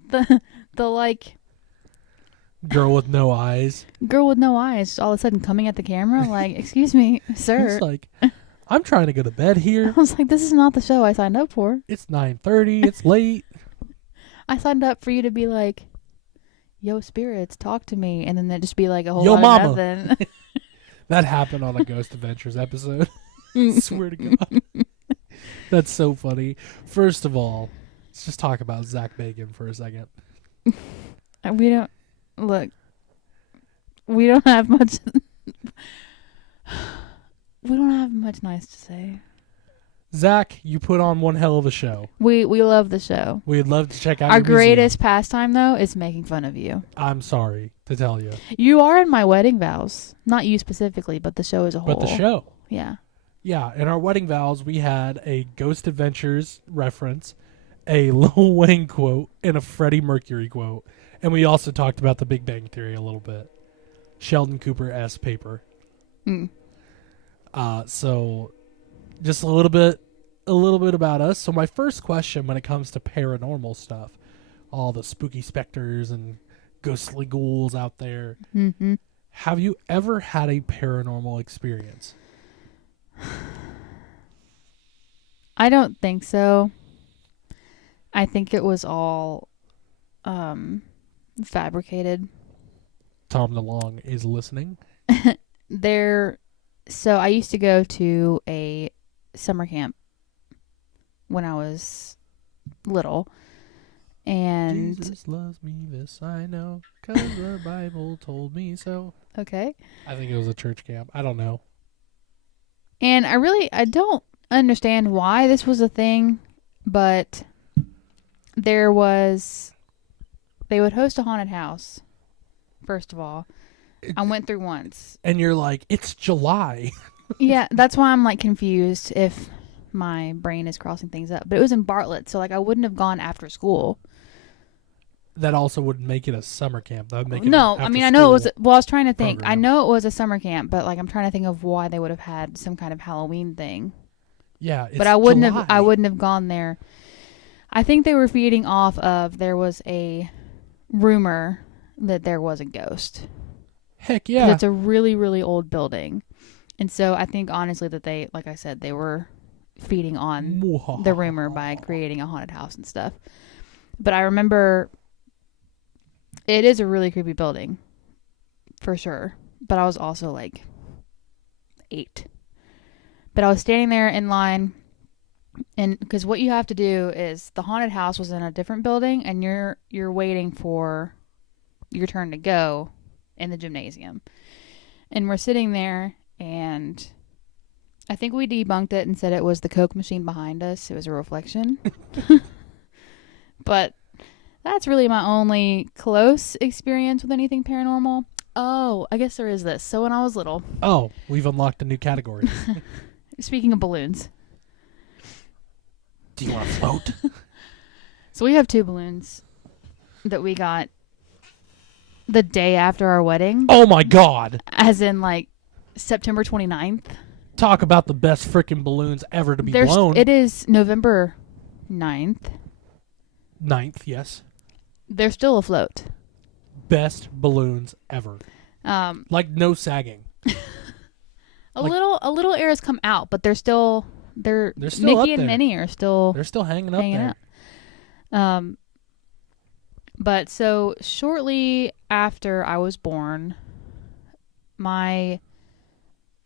the like Girl with no eyes. girl with no eyes all of a sudden coming at the camera like, excuse me, sir. It's like, I'm trying to go to bed I here. was like, this is not the show I signed up for. It's 9:30. It's late. I signed up for you to be like, yo, spirits, talk to me. And then there'd just be like a whole Yo, lot mama. of nothing. That happened on a Ghost Adventures episode. Swear to God. That's so funny. First of all, let's just talk about Zach Bacon for a second. We don't, look, we don't have much, we don't have much nice to say. Zach, you put on one hell of a show. We love the show. We'd love to check out Our your museum. greatest pastime, though, is making fun of you. I'm sorry to tell you. You are in my wedding vows. Not you specifically, but the show as a whole. But the show. Yeah. Yeah, in our wedding vows, we had a Ghost Adventures reference, a Lil Wayne quote, and a Freddie Mercury quote. And we also talked about the Big Bang Theory a little bit. Sheldon Cooper-esque paper. Mm. So just a little bit about us. So my first question when it comes to paranormal stuff, all the spooky specters and ghostly ghouls out there, Mm-hmm. have you ever had a paranormal experience? I don't think so. I think it was all fabricated. Tom DeLong is listening. So I used to go to a summer camp when I was little. And Jesus loves me, this I know, 'cause the Bible told me so. okay. I think it was a church camp. I don't know. And I don't understand why this was a thing, but they would host a haunted house. First of all, I went through once. And you're like, it's July. Yeah, that's why I'm like confused if my brain is crossing things up. But it was in Bartlett, so like I wouldn't have gone after school. That also would make it a summer camp. That would make it No, I mean I know it was. Well, I was trying to think. I program. know it was a summer camp, but like I'm trying to think of why they would have had some kind of Halloween thing. Yeah, it's But I wouldn't July. have gone there. I think they were feeding off of there was a rumor that there was a ghost. Heck 'Cause yeah. it's a really, really old building. And so I think honestly that they, like I said, they were feeding on the rumor by creating a haunted house and stuff. But I remember it is a really creepy building for sure. But I was also like 8. But I was standing there in line, and because what you have to do is the haunted house was in a different building, and you're waiting for your turn to go in the gymnasium. And we're sitting there, and I think we debunked it and said it was the Coke machine behind us. It was a reflection. But that's really my only close experience with anything paranormal. Oh, I guess there is this. So when I was little, Oh, we've unlocked a new category. Speaking of balloons. Do you want to float? So we have 2 balloons that we got the day after our wedding. Oh my God. As in like September 29th. Talk about the best freaking balloons ever to be blown. It is November 9th. 9th, yes. They're still afloat. Best balloons ever. Like no sagging. A little air has come out, but they're still still Mickey up and there. Minnie are still They're still hanging up there. out. But so shortly after I was born, my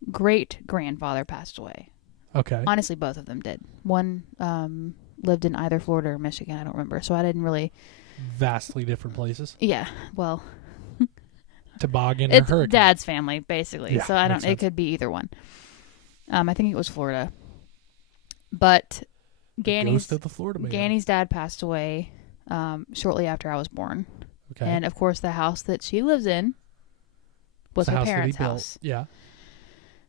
great grandfather passed away. Okay. Honestly, both of them did. One lived in either Florida or Michigan. I don't remember, so I didn't really. Vastly different places. Yeah, well, Toboggan or it's hurricane. Dad's family basically, Yeah, so I don't. makes It sense. could be either one. I think it was Florida, but Ganny's Ghost of the Florida man. Ganny's dad passed away shortly after I was born, Okay. and of course, the house that she lives in was It's a her house that he parents' built. house. Yeah.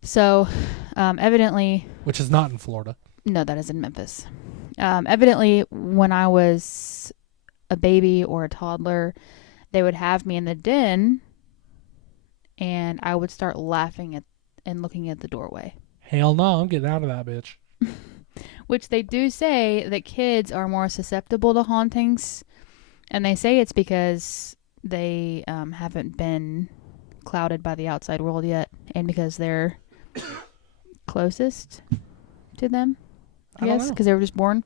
So, evidently, Which is not in Florida. no, that is in Memphis. Evidently, when I was a baby or a toddler, they would have me in the den, and I would start laughing at and looking at the doorway. Hell no, I'm getting out of that bitch. Which they do say that kids are more susceptible to hauntings, and they say it's because they haven't been clouded by the outside world yet, and because they're closest to them, I don't guess, know. because they were just born.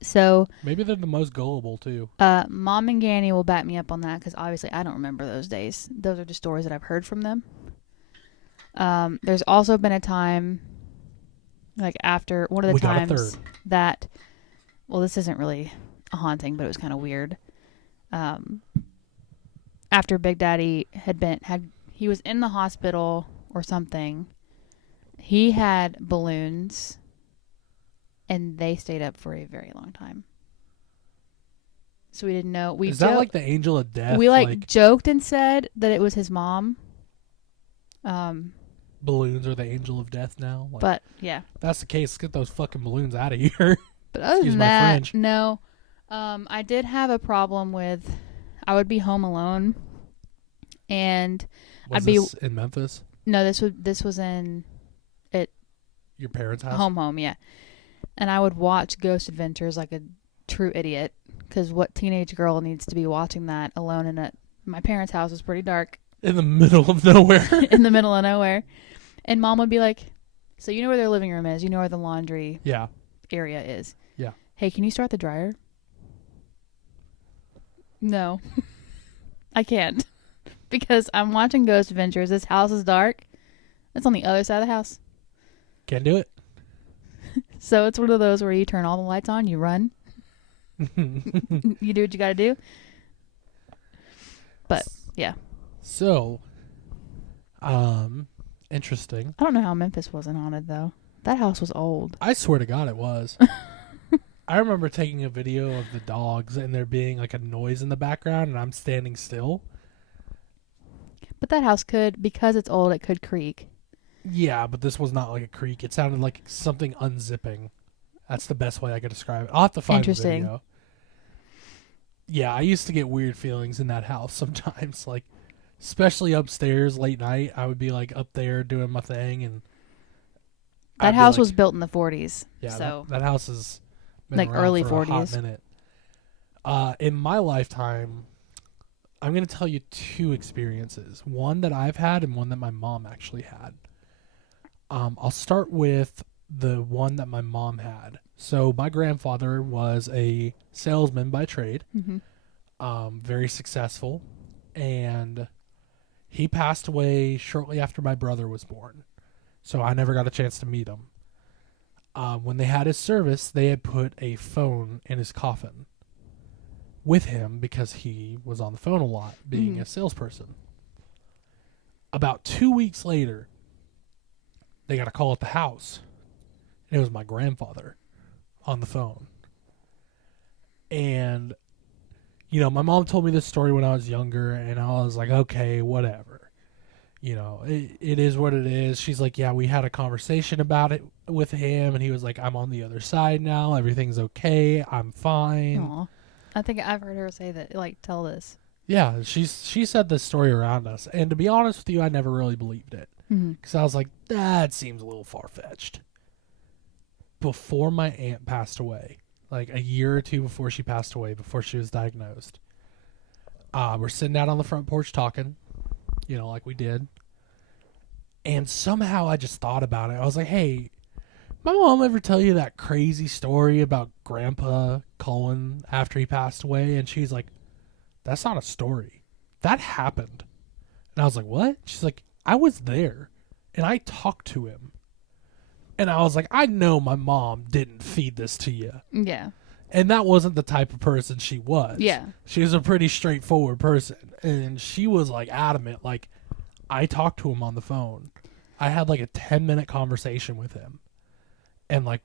So, Maybe they're the most gullible too. Mom and Ganny will back me up on that, because obviously I don't remember those days. Those are just stories that I've heard from them. There's also been a time, like after one of the We got a times third. that, well, this isn't really a haunting, but it was kind of weird. After Big Daddy he was in the hospital or something, he had balloons, and they stayed up for a very long time. So we didn't know. Is that like the angel of death? We joked and said that it was his mom. Balloons are the angel of death now. Like, But yeah. if that's the case, let's get those fucking balloons out of here. But other Excuse than my that, French. no. I did have a problem with, I would be home alone, and Was I'd be this in Memphis? no. This was in Your parents' house? home, yeah. And I would watch Ghost Adventures like a true idiot, because what teenage girl needs to be watching that alone in my parents' house is pretty dark In the middle of nowhere. in the middle of nowhere. And Mom would be like, so you know where their living room is, you know where the laundry Yeah. area is. Yeah. Hey, can you start the dryer? No. I can't. Because I'm watching Ghost Adventures. This house is dark. It's on the other side of the house. Can't do it. So it's one of those where you turn all the lights on, you run. You do what you got to do. But, yeah. So, interesting. I don't know how Memphis wasn't haunted, though. That house was old. I swear to God it was. I remember taking a video of the dogs and there being like a noise in the background and I'm standing still. But that house because it's old, it could creak. Yeah, but this was not like a creak. It sounded like something unzipping. That's the best way I could describe it. I'll have to find the Interesting. video. Yeah, I used to get weird feelings in that house sometimes. Like, especially upstairs late night, I would be like up there doing my thing and That I'd be house like- was built in the 40s. Yeah, so that house is been Like around early for a hot 40s. minute. In my lifetime, I'm going to tell you 2 experiences. One that I've had and one that my mom actually had. I'll start with the one that my mom had. So my grandfather was a salesman by trade, very successful, and he passed away shortly after my brother was born. So I never got a chance to meet him. When they had his service, they had put a phone in his coffin with him because he was on the phone a lot, being a salesperson. About 2 weeks later, they got a call at the house. And it was my grandfather on the phone. And, you know, my mom told me this story when I was younger, and I was like, okay, whatever. it is what it is. She's like, yeah, we had a conversation about it with him, and he was like, I'm on the other side now. Everything's okay. I'm fine. Aw. I think I've heard her say that, like, tell this. Yeah, she said this story around us, and to be honest with you, I never really believed it Mm-hmm. because I was like, that seems a little far fetched. Before my aunt passed away, like a year or two before she passed away, before she was diagnosed, we're sitting out on the front porch talking, like we did, and somehow I just thought about it. I was like, hey, my mom ever tell you that crazy story about Grandpa Cullen after he passed away? And she's like, that's not a story. That happened. And I was like, what? She's like, I was there and I talked to him. And I was like, I know my mom didn't feed this to you. Yeah. And that wasn't the type of person she was. Yeah. She was a pretty straightforward person. And she was like adamant, like, I talked to him on the phone. I had like a 10-minute conversation with him. And like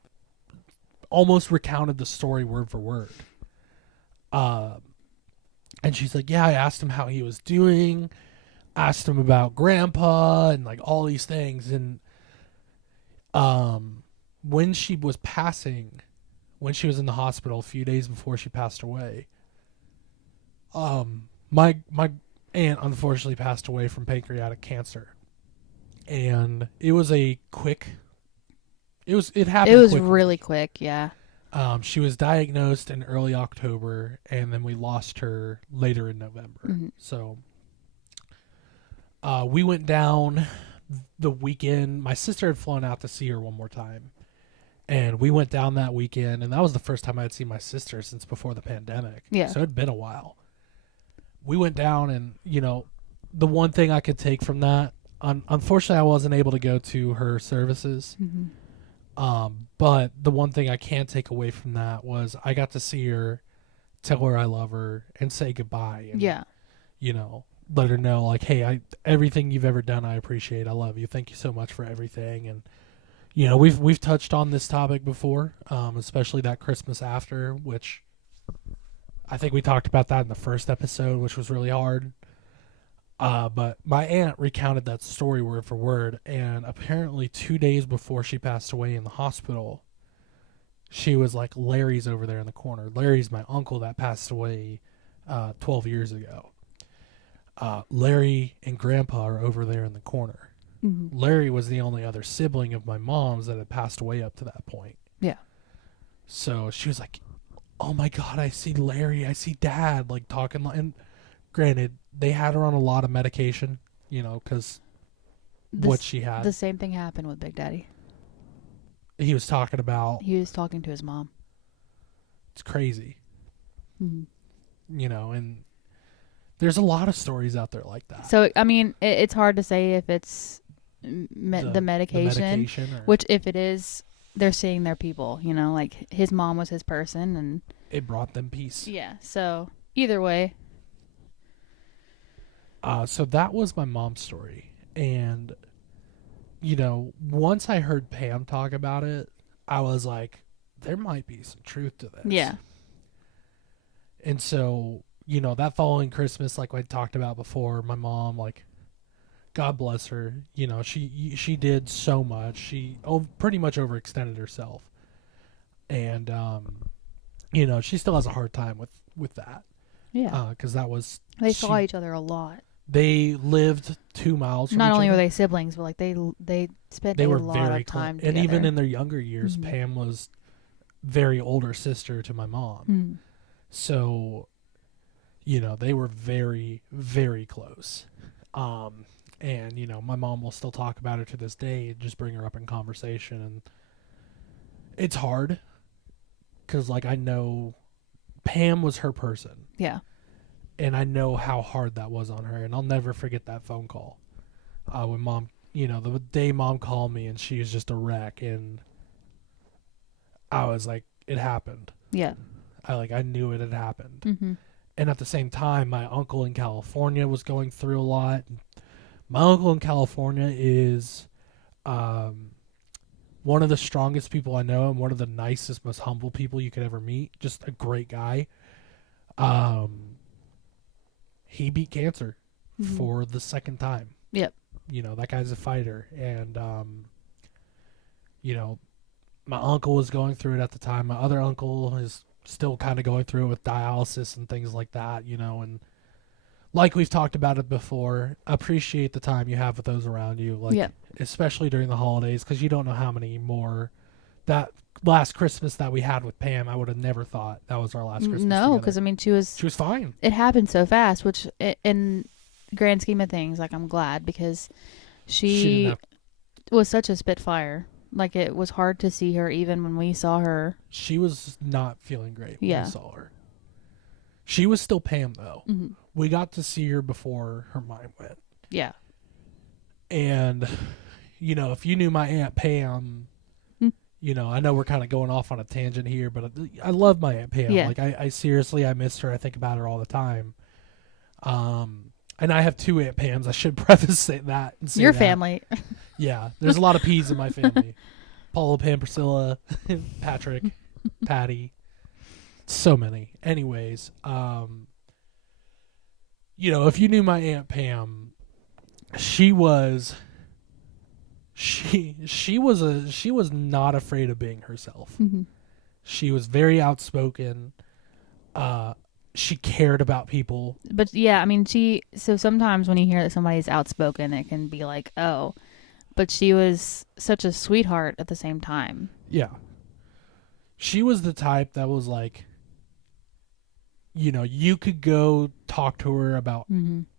almost recounted the story word for word. And she's like, yeah, I asked him how he was doing, asked him about Grandpa and like all these things. And when she was in the hospital a few days before she passed away, my aunt unfortunately passed away from pancreatic cancer. And it was a quick, it happened It was quickly. really quick, yeah. She was diagnosed in early October, and then we lost her later in November. Mm-hmm. So we went down the weekend. My sister had flown out to see her one more time, and we went down that weekend, and that was the first time I had seen my sister since before the pandemic. Yeah. So it had been a while. We went down, and, the one thing I could take from that, unfortunately, I wasn't able to go to her services. Mm-hmm. But the one thing I can't take away from that was I got to see her, tell her I love her, and say goodbye. And, Yeah. Let her know, like, hey, everything you've ever done, I appreciate. I love you. Thank you so much for everything. And, we've touched on this topic before, especially that Christmas after, which I think we talked about that in the first episode, which was really hard. But my aunt recounted that story word for word, and apparently 2 days before she passed away in the hospital, she was like, Larry's over there in the corner. Larry's my uncle that passed away 12 years ago. Larry and Grandpa are over there in the corner. Mm-hmm. Larry was the only other sibling of my mom's that had passed away up to that point. Yeah. So she was like, oh my God, I see Larry, I see Dad, like talking. And granted, they had her on a lot of medication, because what she had. The same thing happened with Big Daddy. He was talking about. He was talking to his mom. It's crazy. Mm-hmm. And there's a lot of stories out there like that. So, I mean, it's hard to say if it's the medication, which if it is, they're seeing their people, like his mom was his person and it brought them peace. Yeah, so either way. So that was my mom's story. And, once I heard Pam talk about it, I was like, there might be some truth to this. Yeah. And so, that following Christmas, like I talked about before, my mom, like, God bless her, she did so much. She pretty much overextended herself. And, she still has a hard time with that. Yeah. Because that was... They saw each other a lot. They lived 2 miles from Not each only other. were they siblings, but like they spent a lot of time together. And even in their younger years, Mm-hmm. Pam was very older sister to my mom. Mm-hmm. So, they were very, very close. And, my mom will still talk about her to this day and just bring her up in conversation. And it's hard because, like, I know Pam was her person. Yeah. And I know how hard that was on her. And I'll never forget that phone call. When Mom, the day Mom called me and she was just a wreck. And I was like, it happened. Yeah. I knew it had happened. Mm-hmm. And at the same time, my uncle in California was going through a lot. My uncle in California is one of the strongest people I know and one of the nicest, most humble people you could ever meet. Just a great guy. He beat cancer for the second time. Yep. that guy's a fighter. And, my uncle was going through it at the time. My other uncle is still kind of going through it with dialysis and things like that, and like we've talked about it before, appreciate the time you have with those around you, like Yeah. especially during the holidays, because you don't know how many more. That last Christmas that we had with Pam, I would have never thought that was our last Christmas. No, because I mean, she was fine. It happened so fast, which in grand scheme of things, like, I'm glad, because she was such a spitfire. Like, it was hard to see her even when we saw her. She was not feeling great when Yeah. we saw her. She was still Pam, though. Mm-hmm. We got to see her before her mind went. Yeah. And, if you knew my Aunt Pam, I know we're kind of going off on a tangent here, but I love my Aunt Pam. Yeah. Like, I seriously, I miss her. I think about her all the time. And I have two Aunt Pams. I should preface that and say Your that. family. Yeah, there's a lot of P's in my family. Paula, Pam, Priscilla, Patrick, Patty. So many. Anyways, if you knew my Aunt Pam, she was not afraid of being herself. Mm-hmm. She was very outspoken. She cared about people. But yeah, I mean, so sometimes when you hear that somebody's outspoken, it can be like, oh, but she was such a sweetheart at the same time. Yeah. She was the type that was like, you could go talk to her about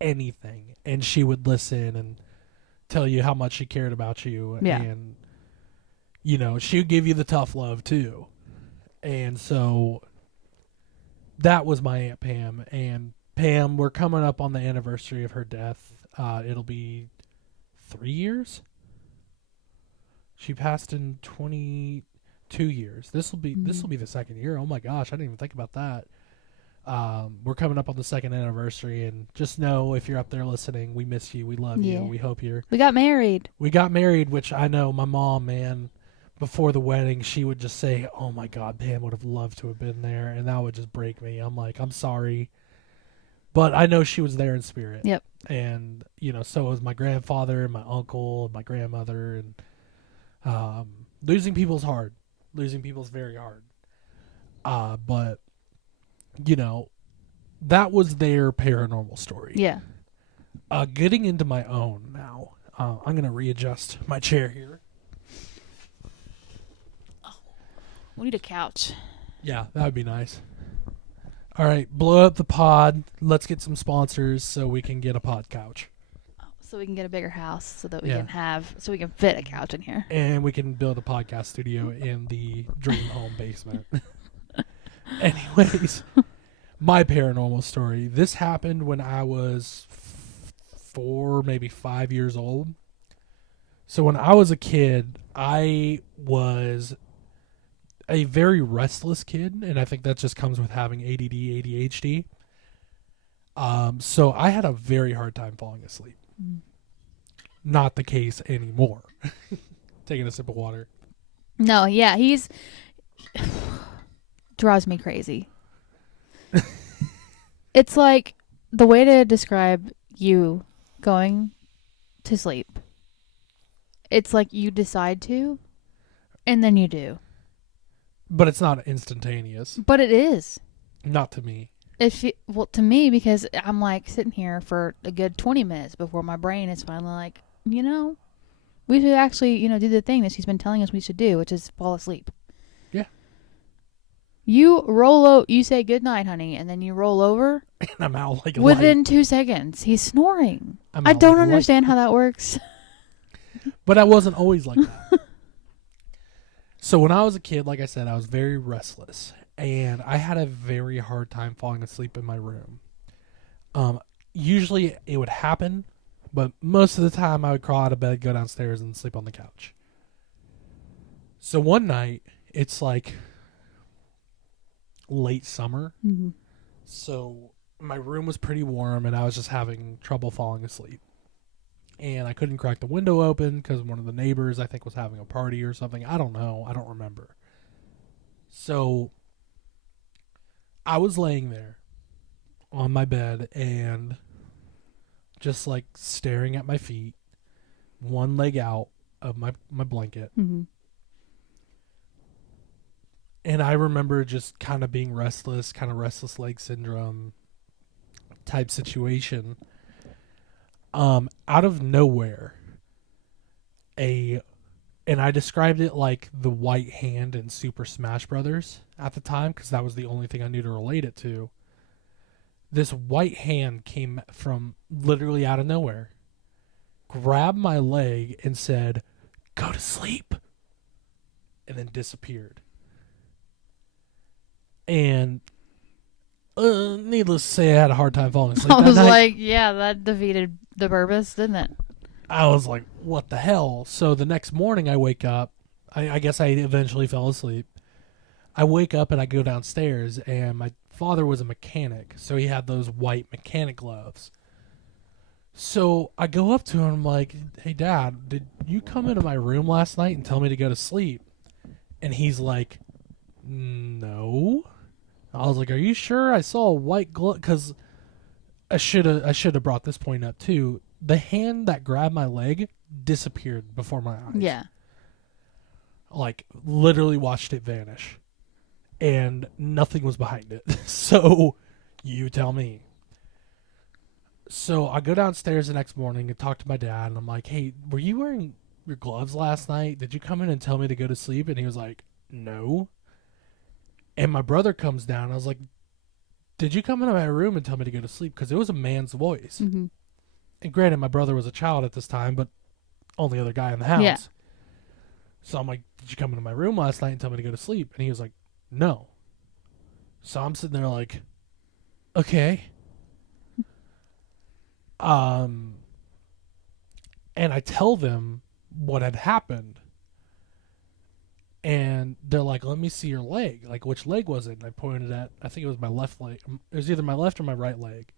anything and she would listen and tell you how much she cared about you. Yeah. And, she would give you the tough love too. And so that was my Aunt Pam. And Pam, we're coming up on the anniversary of her death. It'll be 3 years. She passed in 22 years. This will be the second year. Oh my gosh, I didn't even think about that. We're coming up on the second anniversary, and just know, if you're up there listening, we miss you. We love you. We hope you're. We got married. Which I know my mom, man, before the wedding, she would just say, "Oh my God, Pam would have loved to have been there," and that would just break me. I'm like, I'm sorry, but I know she was there in spirit. Yep. And so was my grandfather and my uncle and my grandmother, and losing people's hard. Losing people's very hard. But that was their paranormal story. Yeah. Getting into my own now. I'm going to readjust my chair here. We need a couch. Yeah, that would be nice. All right, blow up the pod. Let's get some sponsors so we can get a pod couch. So we can get a bigger house so that we Yeah. we can fit a couch in here. And we can build a podcast studio in the dream home basement. Anyways, my paranormal story. This happened when I was 4, maybe 5 years old. So when I was a kid, I was a very restless kid, and I think that just comes with having ADD, ADHD. So I had a very hard time falling asleep. Not the case anymore. Taking a sip of water. No, yeah, he's drives me crazy. It's like, the way to describe you going to sleep, it's like you decide to, and then you do. But it's not instantaneous. But it is. Not to me. Well, to me, because I'm like sitting here for a good 20 minutes before my brain is finally like, we should actually, do the thing that she's been telling us we should do, which is fall asleep. Yeah. You roll over, you say good night, honey, and then you roll over. And I'm out like a Within light. 2 seconds, he's snoring. I'm I out don't like a light. understand how that works. But I wasn't always like that. So when I was a kid, like I said, I was very restless. And I had a very hard time falling asleep in my room. Usually it would happen, but most of the time I would crawl out of bed, go downstairs, and sleep on the couch. So one night, it's like late summer. Mm-hmm. So my room was pretty warm, and I was just having trouble falling asleep. And I couldn't crack the window open because one of the neighbors, I think, was having a party or something. I don't know. I don't remember. So I was laying there on my bed and just like staring at my feet. one leg out of my blanket. Mm-hmm. And I remember just kind of being restless, kind of restless leg syndrome type situation. Out of nowhere, and I described it like the white hand in Super Smash Brothers at the time, because that was the only thing I knew to relate it to. This white hand came from literally out of nowhere, grabbed my leg and said, "Go to sleep," and then disappeared. And needless to say, I had a hard time falling asleep I that was night. like, yeah, that defeated the purpose, didn't it? I was like, what the hell? So the next morning I wake up. I guess I eventually fell asleep. I wake up and I go downstairs, and my father was a mechanic, so he had those white mechanic gloves. So I go up to him and I'm like, "Hey, Dad, did you come into my room last night and tell me to go to sleep?" And he's like, "No." I was like, "Are you sure?" I saw a white glove, because I should have brought this point up too. The hand that grabbed my leg disappeared before my eyes. Yeah. Like, literally watched it vanish. And nothing was behind it. So, you tell me. So, I go downstairs the next morning and talk to my dad, and I'm like, "Hey, were you wearing your gloves last night? Did you come in and tell me to go to sleep?" And he was like, "No." And my brother comes down. I was like, "Did you come into my room and tell me to go to sleep?" Because it was a man's voice. Mm-hmm. And granted, my brother was a child at this time, but only other guy in the house. Yeah. So I'm like, "Did you come into my room last night and tell me to go to sleep?" And he was like, "No." So I'm sitting there like, okay. And I tell them what had happened. And they're like, "Let me see your leg." Like, which leg was it? And I pointed at, I think it was my left leg. It was either my left or my right leg.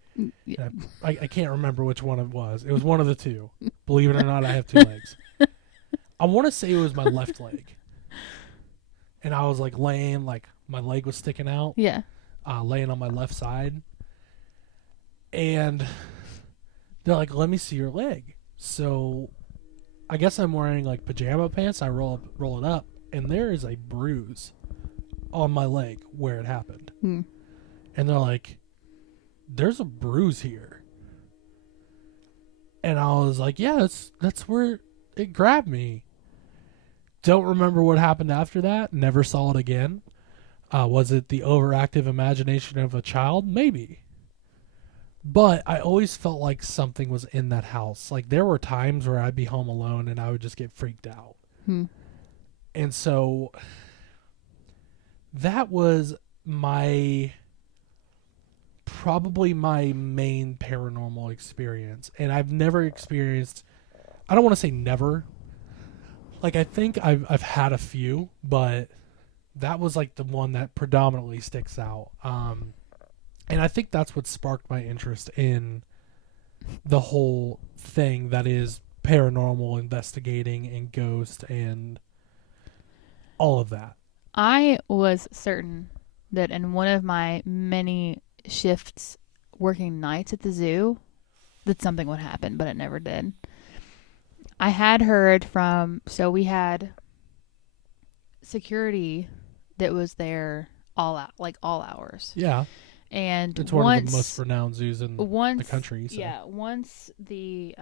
Yeah. And I can't remember which one it was. It was one of the two. Believe it or not, I have two legs. I want to say it was my left leg. And I was like laying, like my leg was sticking out, Yeah. laying on my left side. And they're like, "Let me see your leg." So I guess I'm wearing like pajama pants. I roll it up, and there is a bruise on my leg where it happened. Hmm. And they're like, "There's a bruise here." And I was like, "Yeah, that's where it grabbed me." Don't remember what happened after that. Never saw it again. Was it the overactive imagination of a child? Maybe. But I always felt like something was in that house. Like, there were times where I'd be home alone and I would just get freaked out. Hmm. And so that was probably my main paranormal experience. And I've never experienced, I don't want to say never. Like, I think I've had a few, but that was like the one that predominantly sticks out. And I think that's what sparked my interest in the whole thing that is paranormal investigating and ghost and all of that. I was certain that in one of my many shifts working nights at the zoo that something would happen, but it never did. I had heard so we had security that was there all hours. Yeah. And It's one of the most renowned zoos in the country. So. Yeah, once the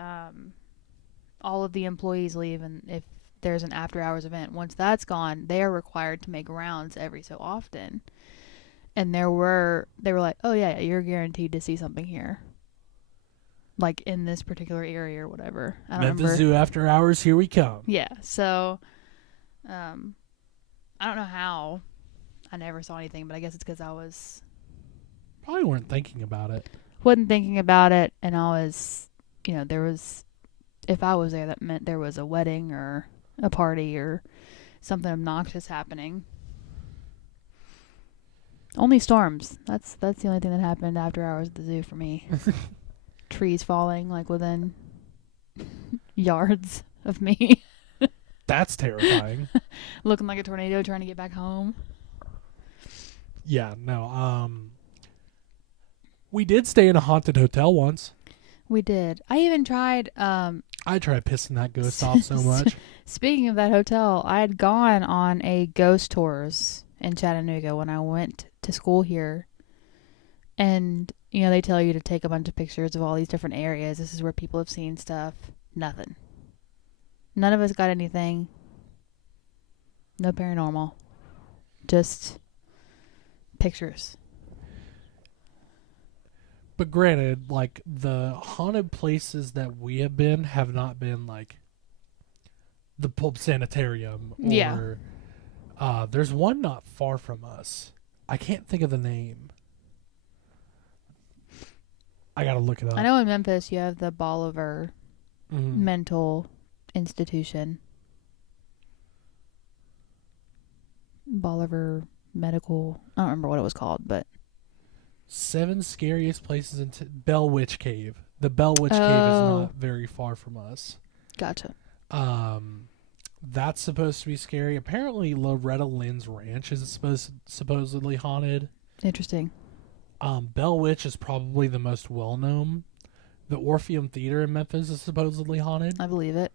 all of the employees leave, and if there's an after hours event, once that's gone, they are required to make rounds every so often. And they were like, "Oh yeah, you're guaranteed to see something here, like in this particular area or whatever." I don't Memphis remember. Zoo after hours, here we come. Yeah, so I don't know how I never saw anything, but I guess it's because I Probably weren't thinking about it. wasn't thinking about it, and I was, if I was there, that meant there was a wedding or a party or something obnoxious happening. Only storms. That's the only thing that happened after hours at the zoo for me. Trees falling like within yards of me. That's terrifying. Looking like a tornado trying to get back home. Yeah, no. We did stay in a haunted hotel once. We did. I even tried I try pissing that ghost off so much. Speaking of that hotel, I had gone on a ghost tours in Chattanooga when I went to school here. And, you know, they tell you to take a bunch of pictures of all these different areas. This is where people have seen stuff. Nothing. None of us got anything. No paranormal. Just pictures. But granted, like, the haunted places that we have been have not been, like, the Pulp Sanitarium. Or, Yeah. There's one not far from us. I can't think of the name. I gotta look it up. I know in Memphis you have the Bolivar Mental Institution. Bolivar Medical. I don't remember what it was called, but 7 scariest places in Bell Witch Cave. The Bell Witch Cave is not very far from us. Gotcha. That's supposed to be scary. Apparently, Loretta Lynn's Ranch is supposedly haunted. Interesting. Bell Witch is probably the most well-known. The Orpheum Theater in Memphis is supposedly haunted. I believe it.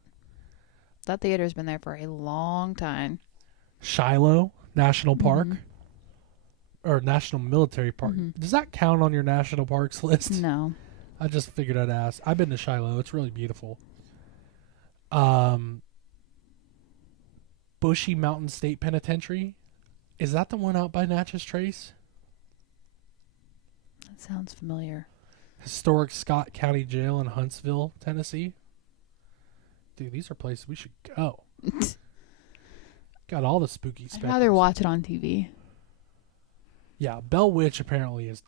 That theater's been there for a long time. Shiloh National Park. Or National Military Park. Does that count on your national parks list? No. I just figured I'd ask. I've been to Shiloh. It's really beautiful. Bushy Mountain State Penitentiary. Is that the one out by Natchez Trace? That sounds familiar. Historic Scott County Jail in Huntsville, Tennessee. Dude, these are places we should go. Got all the spooky I'd specters. rather watch it on TV. Yeah, Bell Witch apparently is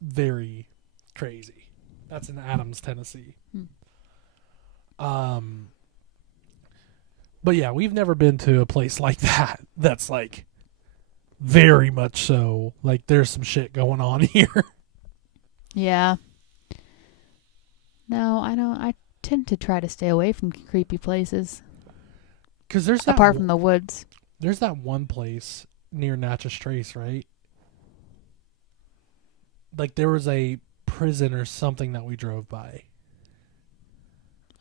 very crazy. That's in Adams, Tennessee. But yeah, we've never been to a place like that. That's like very much so. Like there's some shit going on here. Yeah. No, I don't. I tend to try to stay away from creepy places. Because there's that apart from the woods. There's that one place near Natchez Trace, right? Like there was a prison or something that we drove by.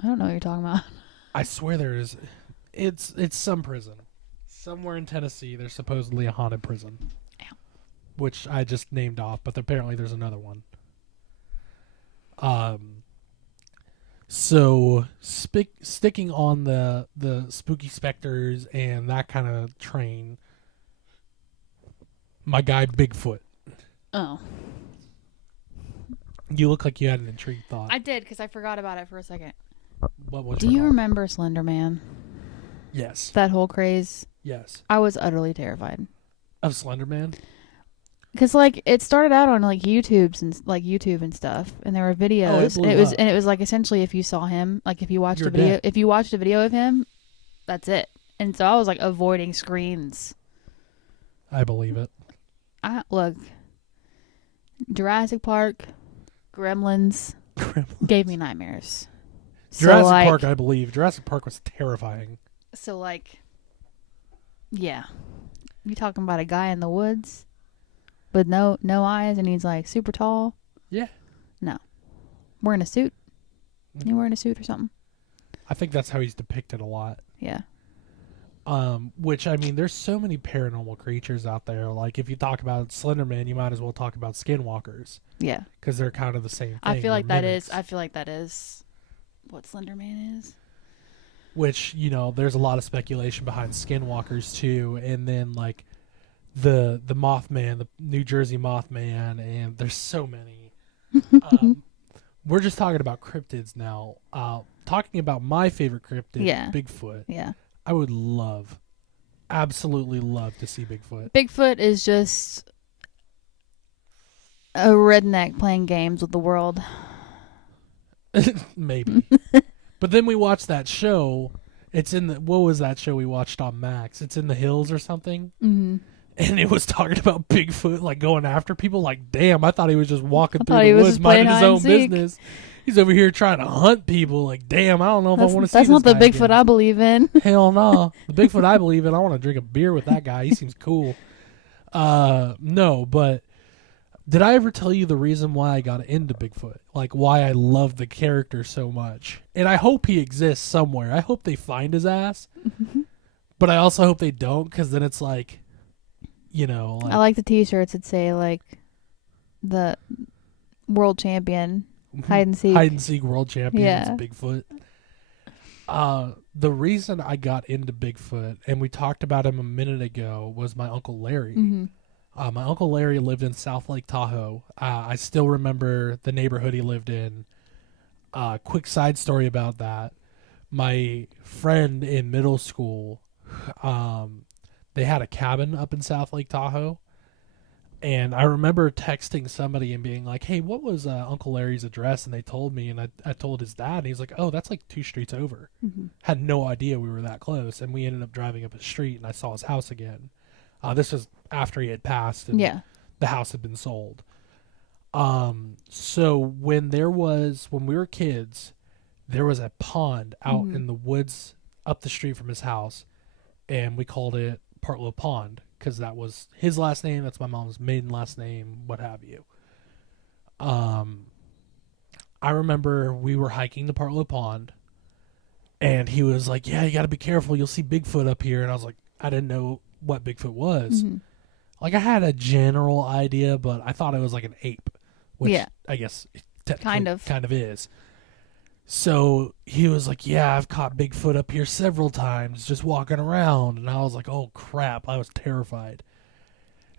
I don't know what you're talking about. I swear there is. It's some prison. Somewhere in Tennessee, there's supposedly a haunted prison. Ow. Which I just named off, but apparently there's another one. So sticking on the spooky specters and that kind of train, my guy Bigfoot. Oh. You look like you had an intrigued thought. I did, because I forgot about it for a second. What was Do your you thought? remember Slender Man? Yes. That whole craze? Yes. I was utterly terrified. Of Slender Man? Because like it started out on like YouTube and stuff, and there were videos. Oh, it blew and it up. was like essentially if you saw him, like if you watched You're a video, dead. if you watched a video of him, that's it. And so I was like avoiding screens. I believe it. Look, Jurassic Park, Gremlins gave me nightmares. Jurassic Park, I believe. Jurassic Park was terrifying. So like, yeah, you talking about a guy in the woods with no eyes, and he's like super tall. Yeah. No, wearing a suit. You wearing a suit or something? I think that's how he's depicted a lot. Yeah. Which, I mean, there's so many paranormal creatures out there. Like, if you talk about Slender Man, you might as well talk about skinwalkers. Yeah. Because they're kind of the same thing. I feel like They're that mimics. is. I feel like that is what Slender Man is. Which, you know, there's a lot of speculation behind skinwalkers, too. And then, like, the Mothman, the New Jersey Mothman, and there's so many. We're just talking about cryptids now. Talking about my favorite cryptid, Yeah. Bigfoot. Yeah. I would absolutely love to see Bigfoot. Bigfoot is just a redneck playing games with the world. Maybe. But then we watched that show. It's in the, what was that show we watched on Max? It's in the hills or something. Mm-hmm. And it was talking about Bigfoot, like going after people. Like, damn, I thought he was just walking through thought he the was woods, just playing minding his hide own and seek. business. He's over here trying to hunt people. Like, damn, I don't know if I want to see That's this not the guy Bigfoot again. I believe in. Hell no. The Bigfoot I believe in, I want to drink a beer with that guy. He seems cool. No, but Did I ever tell you the reason why I got into Bigfoot? Like why I love the character so much? And I hope he exists somewhere. I hope they find his ass. But I also hope they don't, because then it's like, like, I like the T-shirts that say like the world champion hide and seek world champions, Yeah. Bigfoot. The reason I got into Bigfoot, and we talked about him a minute ago, was my Uncle Larry. Mm-hmm. My Uncle Larry lived in South Lake Tahoe. I still remember the neighborhood he lived in. Quick side story about that. My friend in middle school, they had a cabin up in South Lake Tahoe. And I remember texting somebody and being like, hey, what was Uncle Larry's address? And they told me, and I told his dad, and he's like, oh, that's like 2 streets over. Mm-hmm. Had no idea we were that close. And we ended up driving up his street, and I saw his house again. This was after he had passed, and Yeah. the house had been sold. So when we were kids, there was a pond out Mhm. in the woods up the street from his house, and we called it Partlow Pond because that was his last name. That's my mom's maiden last name, what have you. I remember we were hiking the Partlow Pond, and he was like, yeah, you got to be careful. You'll see Bigfoot up here. And I was like, I didn't know what Bigfoot was. Mhm. Like, I had a general idea, but I thought it was like an ape, which Yeah. I guess it Kind kind of. of is. So he was like, yeah, I've caught Bigfoot up here several times just walking around. And I was like, oh, crap. I was terrified.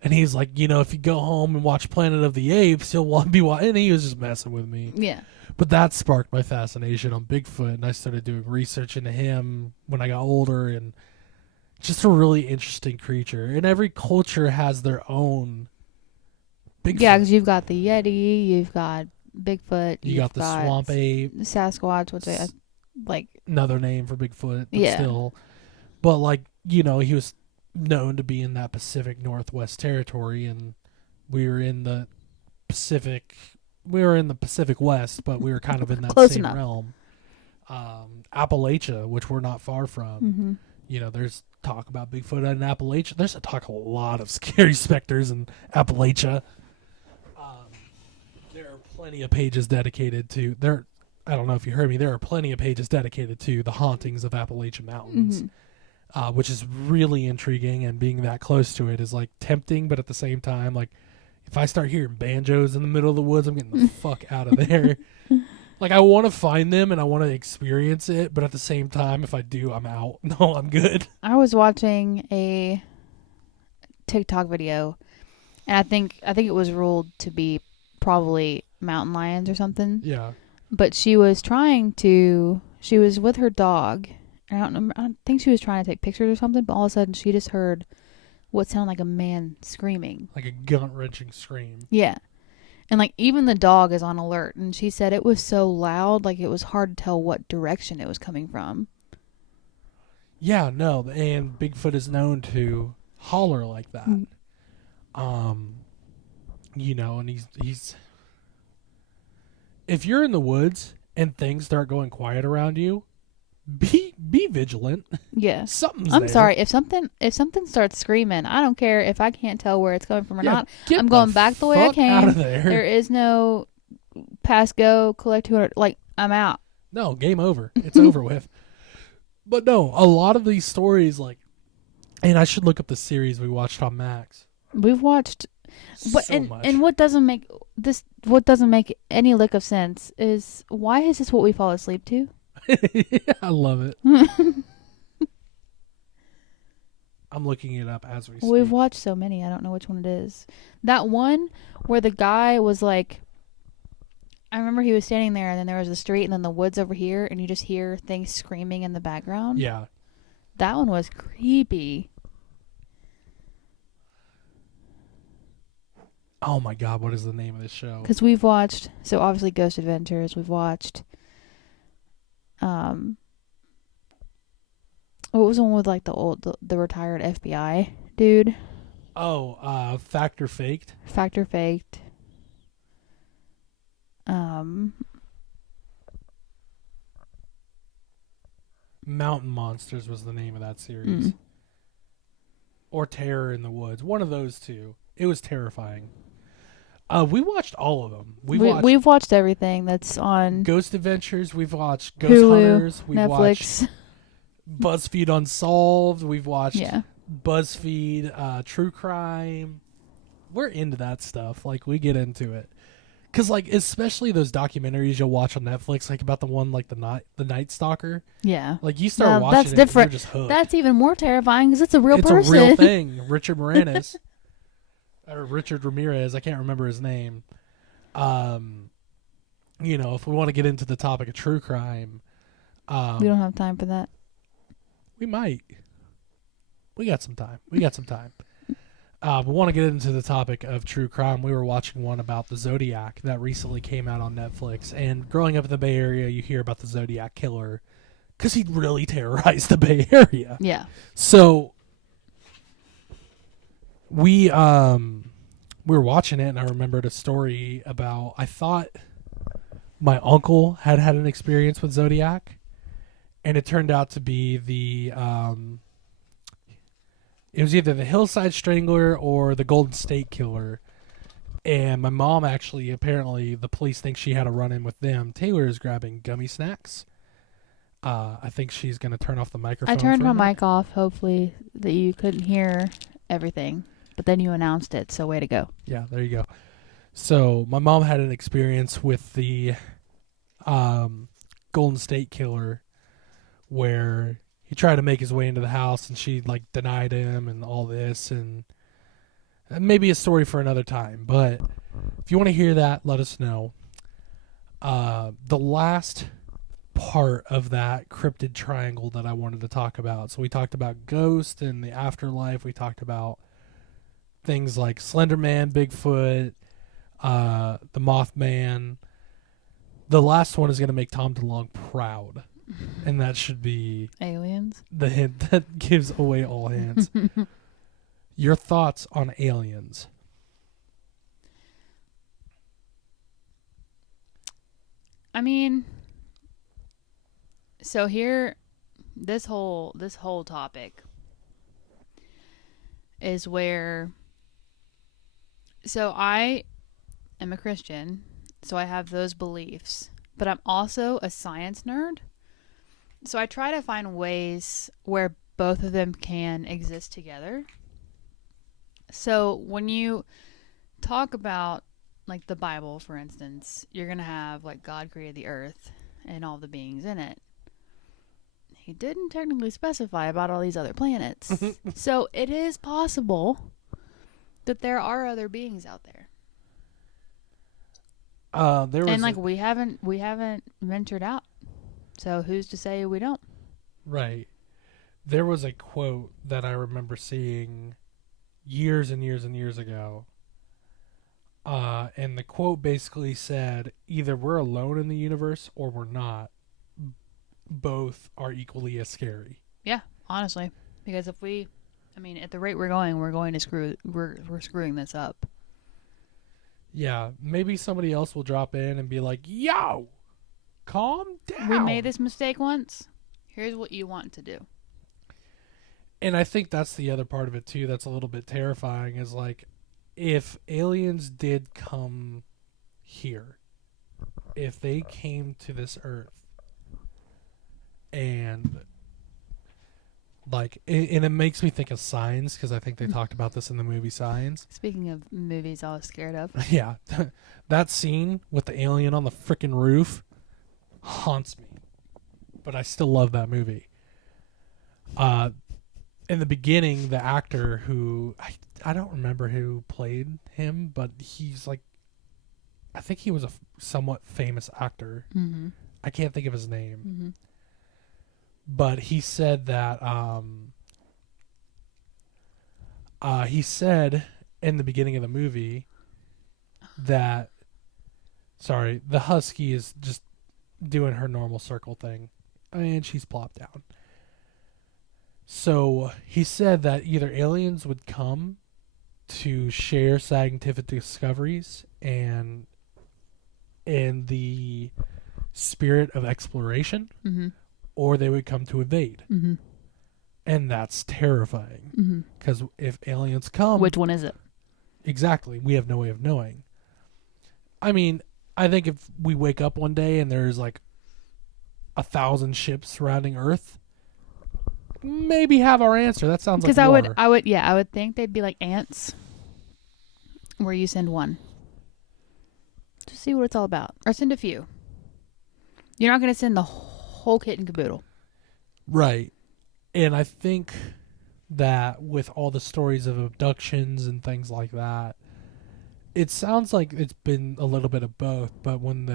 And he's like, if you go home and watch Planet of the Apes, you'll be watching. And he was just messing with me. Yeah. But that sparked my fascination on Bigfoot. And I started doing research into him when I got older. And just a really interesting creature. And every culture has their own Bigfoot. Yeah, because you've got the Yeti, you've got Bigfoot, You got the swamp ape, Sasquatch, which I like. another name for Bigfoot, but Yeah. still. But like, he was known to be in that Pacific Northwest territory, and we were in the Pacific West, but we were kind of in that Close same enough. realm. Appalachia, which we're not far from. Mm-hmm. There's talk about Bigfoot in Appalachia. There's a lot of scary specters in Appalachia. There are plenty of pages dedicated to there. I don't know if you heard me. There are plenty of pages dedicated to the hauntings of Appalachian Mountains, which is really intriguing. And being that close to it is like tempting, but at the same time, like if I start hearing banjos in the middle of the woods, I'm getting the fuck out of there. Like, I want to find them and I want to experience it, but at the same time, if I do, I'm out. No, I'm good. I was watching a TikTok video, and I think it was ruled to be probably mountain lions or something. Yeah. But she was with her dog. I don't think she was trying to take pictures or something, but all of a sudden she just heard what sounded like a man screaming. Like a gut-wrenching scream. Yeah. And like even the dog is on alert, and she said it was so loud, like it was hard to tell what direction it was coming from. Yeah, no, and Bigfoot is known to holler like that. And he's if you're in the woods and things start going quiet around you, be vigilant. Yeah. Something's I'm there. sorry, if something starts screaming, I don't care if I can't tell where it's coming from or not. Get I'm going back the way I fuck came. out of there. There is no pass go, collect 200, like I'm out. No, game over. It's over with. But no, a lot of these stories, like, and I should look up the series we watched on Max. We've watched Much. and what doesn't make any lick of sense is why is this what we fall asleep to? I love it. I'm looking it up as we speak. We've watched so many, I don't know which one it is. That one where the guy was like, I remember he was standing there and then there was the street and then the woods over here and you just hear things screaming in the background. Yeah. That one was creepy. Oh my God, what is the name of this show? Because we've watched, so obviously Ghost Adventures, we've watched, what was the one with like the retired FBI dude? Oh, Fact or Faked? Fact or Faked. Mountain Monsters was the name of that series. Or Terror in the Woods. One of those two. It was terrifying. We watched all of them. We've watched everything that's on Ghost Adventures. We've watched Ghost Hulu, Hunters. We've watched Netflix. BuzzFeed Unsolved. We've watched Yeah. BuzzFeed True Crime. We're into that stuff. Like, we get into it. Because, like, especially those documentaries you'll watch on Netflix, like about the one, like, the Night Stalker. Yeah. Like, you start Now, watching that's it different. and you're just hooked. That's even more terrifying because it's a real it's person. a real thing. Richard Moranis. Or Richard Ramirez. I can't remember his name. You know, if we want to get into the topic of true crime, We don't have time for that. we might. We got some time. We want to get into the topic of true crime. We were watching one about the Zodiac that recently came out on Netflix. And growing up in the Bay Area, you hear about the Zodiac killer because he really terrorized the Bay Area. Yeah. So we were watching it, and I remembered a story about, I thought my uncle had an experience with Zodiac, and it turned out to be it was either the Hillside Strangler or the Golden State Killer. And my mom actually, apparently, the police think she had a run-in with them. Taylor is grabbing gummy snacks. I think she's going to turn off the microphone. I turned for a my minute. mic off, hopefully that you couldn't hear everything. But then you announced it, so way to go. Yeah, there you go. So my mom had an experience with the Golden State Killer where he tried to make his way into the house and she like denied him and all this, and maybe a story for another time. But if you want to hear that, let us know. The last part of that cryptid triangle that I wanted to talk about. So we talked about ghosts and the afterlife. We talked about things like Slender Man, Bigfoot, the Mothman. The last one is going to make Tom DeLonge proud. And that should be Aliens? the hint that gives away all hints. Your thoughts on aliens? I mean, so here, this whole topic is where, so I am a Christian, so I have those beliefs, but I'm also a science nerd. So I try to find ways where both of them can exist together. So when you talk about like the Bible, for instance, you're going to have like God created the earth and all the beings in it. He didn't technically specify about all these other planets. So it is possible that there are other beings out there. And like we haven't ventured out. So who's to say we don't? Right. There was a quote that I remember seeing years and years and years ago. And the quote basically said, either we're alone in the universe or we're not. Both are equally as scary. Yeah, honestly. Because at the rate we're going to we're screwing this up. Yeah, maybe somebody else will drop in and be like, yo, calm down. We made this mistake once. Here's what you want to do. And I think that's the other part of it, too, that's a little bit terrifying, is like, if aliens did come here, if they came to this earth, and, like, and it makes me think of Signs, because I think they talked about this in the movie Signs. Speaking of movies I was scared of. Yeah, that scene with the alien on the frickin' roof haunts me. But I still love that movie. In the beginning, the actor who... I don't remember who played him, but he's like... I think he was a somewhat famous actor. Mm-hmm. I can't think of his name. Mm-hmm. But he said that... he said in the beginning of the movie that... Sorry, the husky is just doing her normal circle thing. And she's plopped down. So he said that either aliens would come to share scientific discoveries and in the spirit of exploration, Mm-hmm. or they would come to invade. Mm-hmm. And that's terrifying. Mm-hmm. Because if aliens come... Which one is it? Exactly. We have no way of knowing. I mean, I think if we wake up one day and there's like 1,000 ships surrounding Earth, maybe have our answer. That sounds like Because war. I would think they'd be like ants, where you send one to see what it's all about, or send a few. You're not going to send the whole kit and caboodle. Right. And I think that with all the stories of abductions and things like that, it sounds like it's been a little bit of both. But when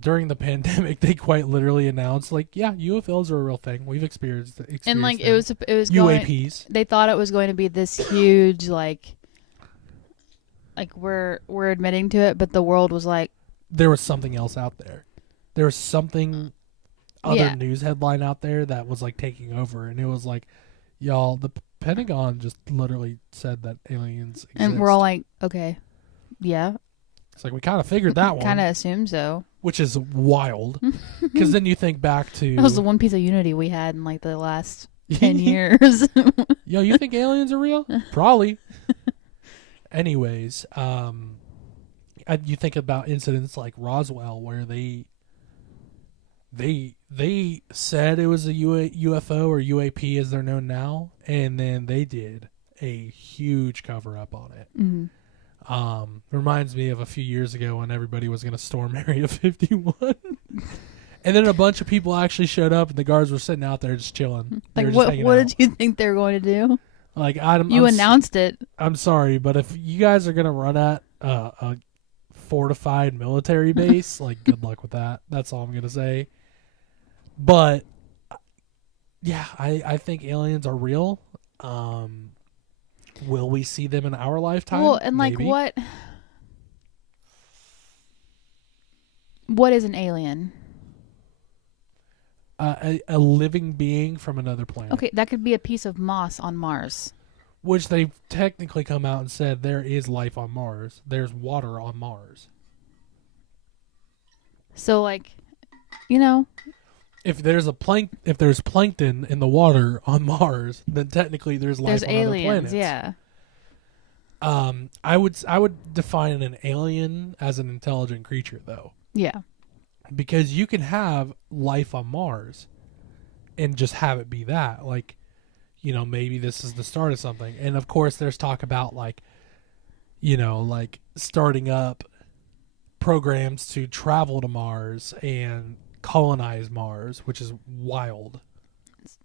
during the pandemic, they quite literally announced, like, yeah, UFOs are a real thing. We've experienced And like them. it was going, UAPs. they thought it was going to be this huge like we're admitting to it, but the world was like, There was something else out there. There was something other Yeah. news headline out there that was like taking over, and it was like, y'all, the Pentagon just literally said that aliens exist. and we're all like, okay, yeah, It's like we kind of figured that one, kind of assume so. which is wild. Because then you think back to That was the one piece of unity we had in like the last 10 years. Yo, you think aliens are real? Probably. Anyways, you think about incidents like Roswell, where they said it was a UFO or UAP as they're known now, and then they did a huge cover up on it. Mm-hmm. Reminds me of a few years ago when everybody was going to storm Area 51. And then a bunch of people actually showed up, and the guards were sitting out there just chilling. They Like, were just what hanging what out. did you think they were going to do? Like, You announced it. I'm sorry, but if you guys are going to run at a fortified military base, like, good luck with that. That's all I'm going to say. But, yeah, I think aliens are real. Will we see them in our lifetime? Well, and like Maybe. what is an alien? A living being from another planet. Okay, that could be a piece of moss on Mars. Which they've technically come out and said there is life on Mars. There's water on Mars. So like, you know, If there's plankton in the water on Mars, then technically there's life there's on aliens, other planets. yeah. I would define an alien as an intelligent creature, though, Yeah. because you can have life on Mars and just have it be that. Like, maybe this is the start of something. And of course, there's talk about like starting up programs to travel to Mars and colonize Mars, which is wild.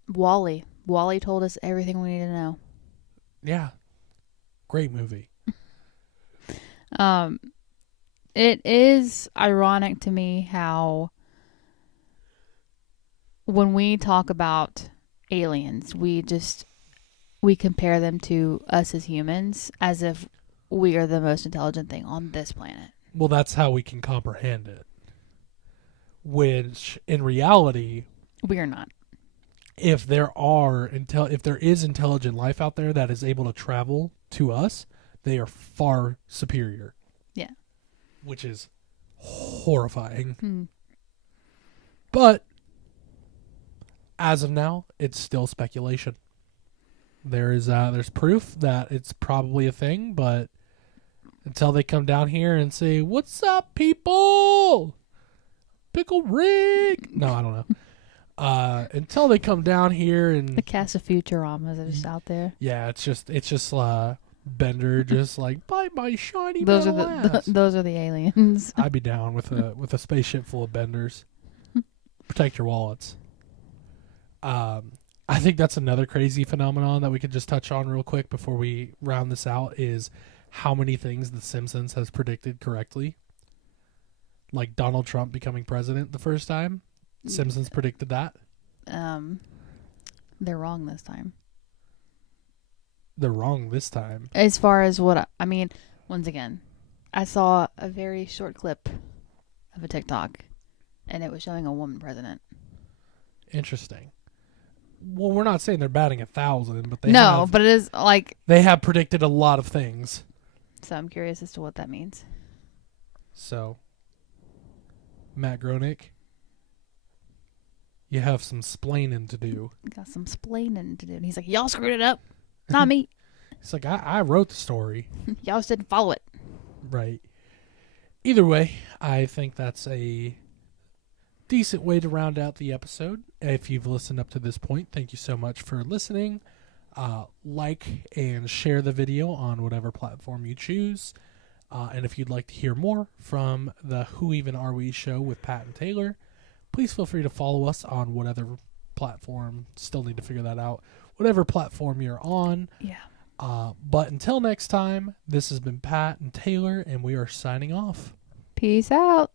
Wally told us everything we need to know. Yeah. Great movie. It is ironic to me how when we talk about aliens, we compare them to us as humans as if we are the most intelligent thing on this planet. Well, that's how we can comprehend it. Which, in reality, We are not. if there is intelligent life out there that is able to travel to us, they are far superior. Yeah. Which is horrifying. Hmm. But as of now, it's still speculation. There's proof that it's probably a thing, but until they come down here and say, "What's up, people? Pickle Rick." No, I don't know. Until they come down here and The cast of Futuramas are just out there. yeah, it's just Bender just like, bye my shiny Those are metal the ass. those are the aliens. I'd be down with a spaceship full of Benders. Protect your wallets. I think that's another crazy phenomenon that we could just touch on real quick before we round this out is how many things The Simpsons has predicted correctly. Like Donald Trump becoming president the first time. Simpsons predicted that. They're wrong this time. They're wrong this time. As far as what I mean, once again, I saw a very short clip of a TikTok, and it was showing a woman president. Interesting. Well, we're not saying they're batting 1,000, but But it is like. they have predicted a lot of things. So I'm curious as to what that means. So, Matt Groening, you have some splaining to do. Got some splaining to do. And he's like, y'all screwed it up. Not me. It's like, I wrote the story. Y'all just didn't follow it. Right. Either way, I think that's a decent way to round out the episode. If you've listened up to this point, thank you so much for listening. Like and share the video on whatever platform you choose. And if you'd like to hear more from the Who Even Are We show with Pat and Taylor, please feel free to follow us on whatever platform. Still need to figure that out. Whatever platform you're on. Yeah. But until next time, this has been Pat and Taylor, and we are signing off. Peace out.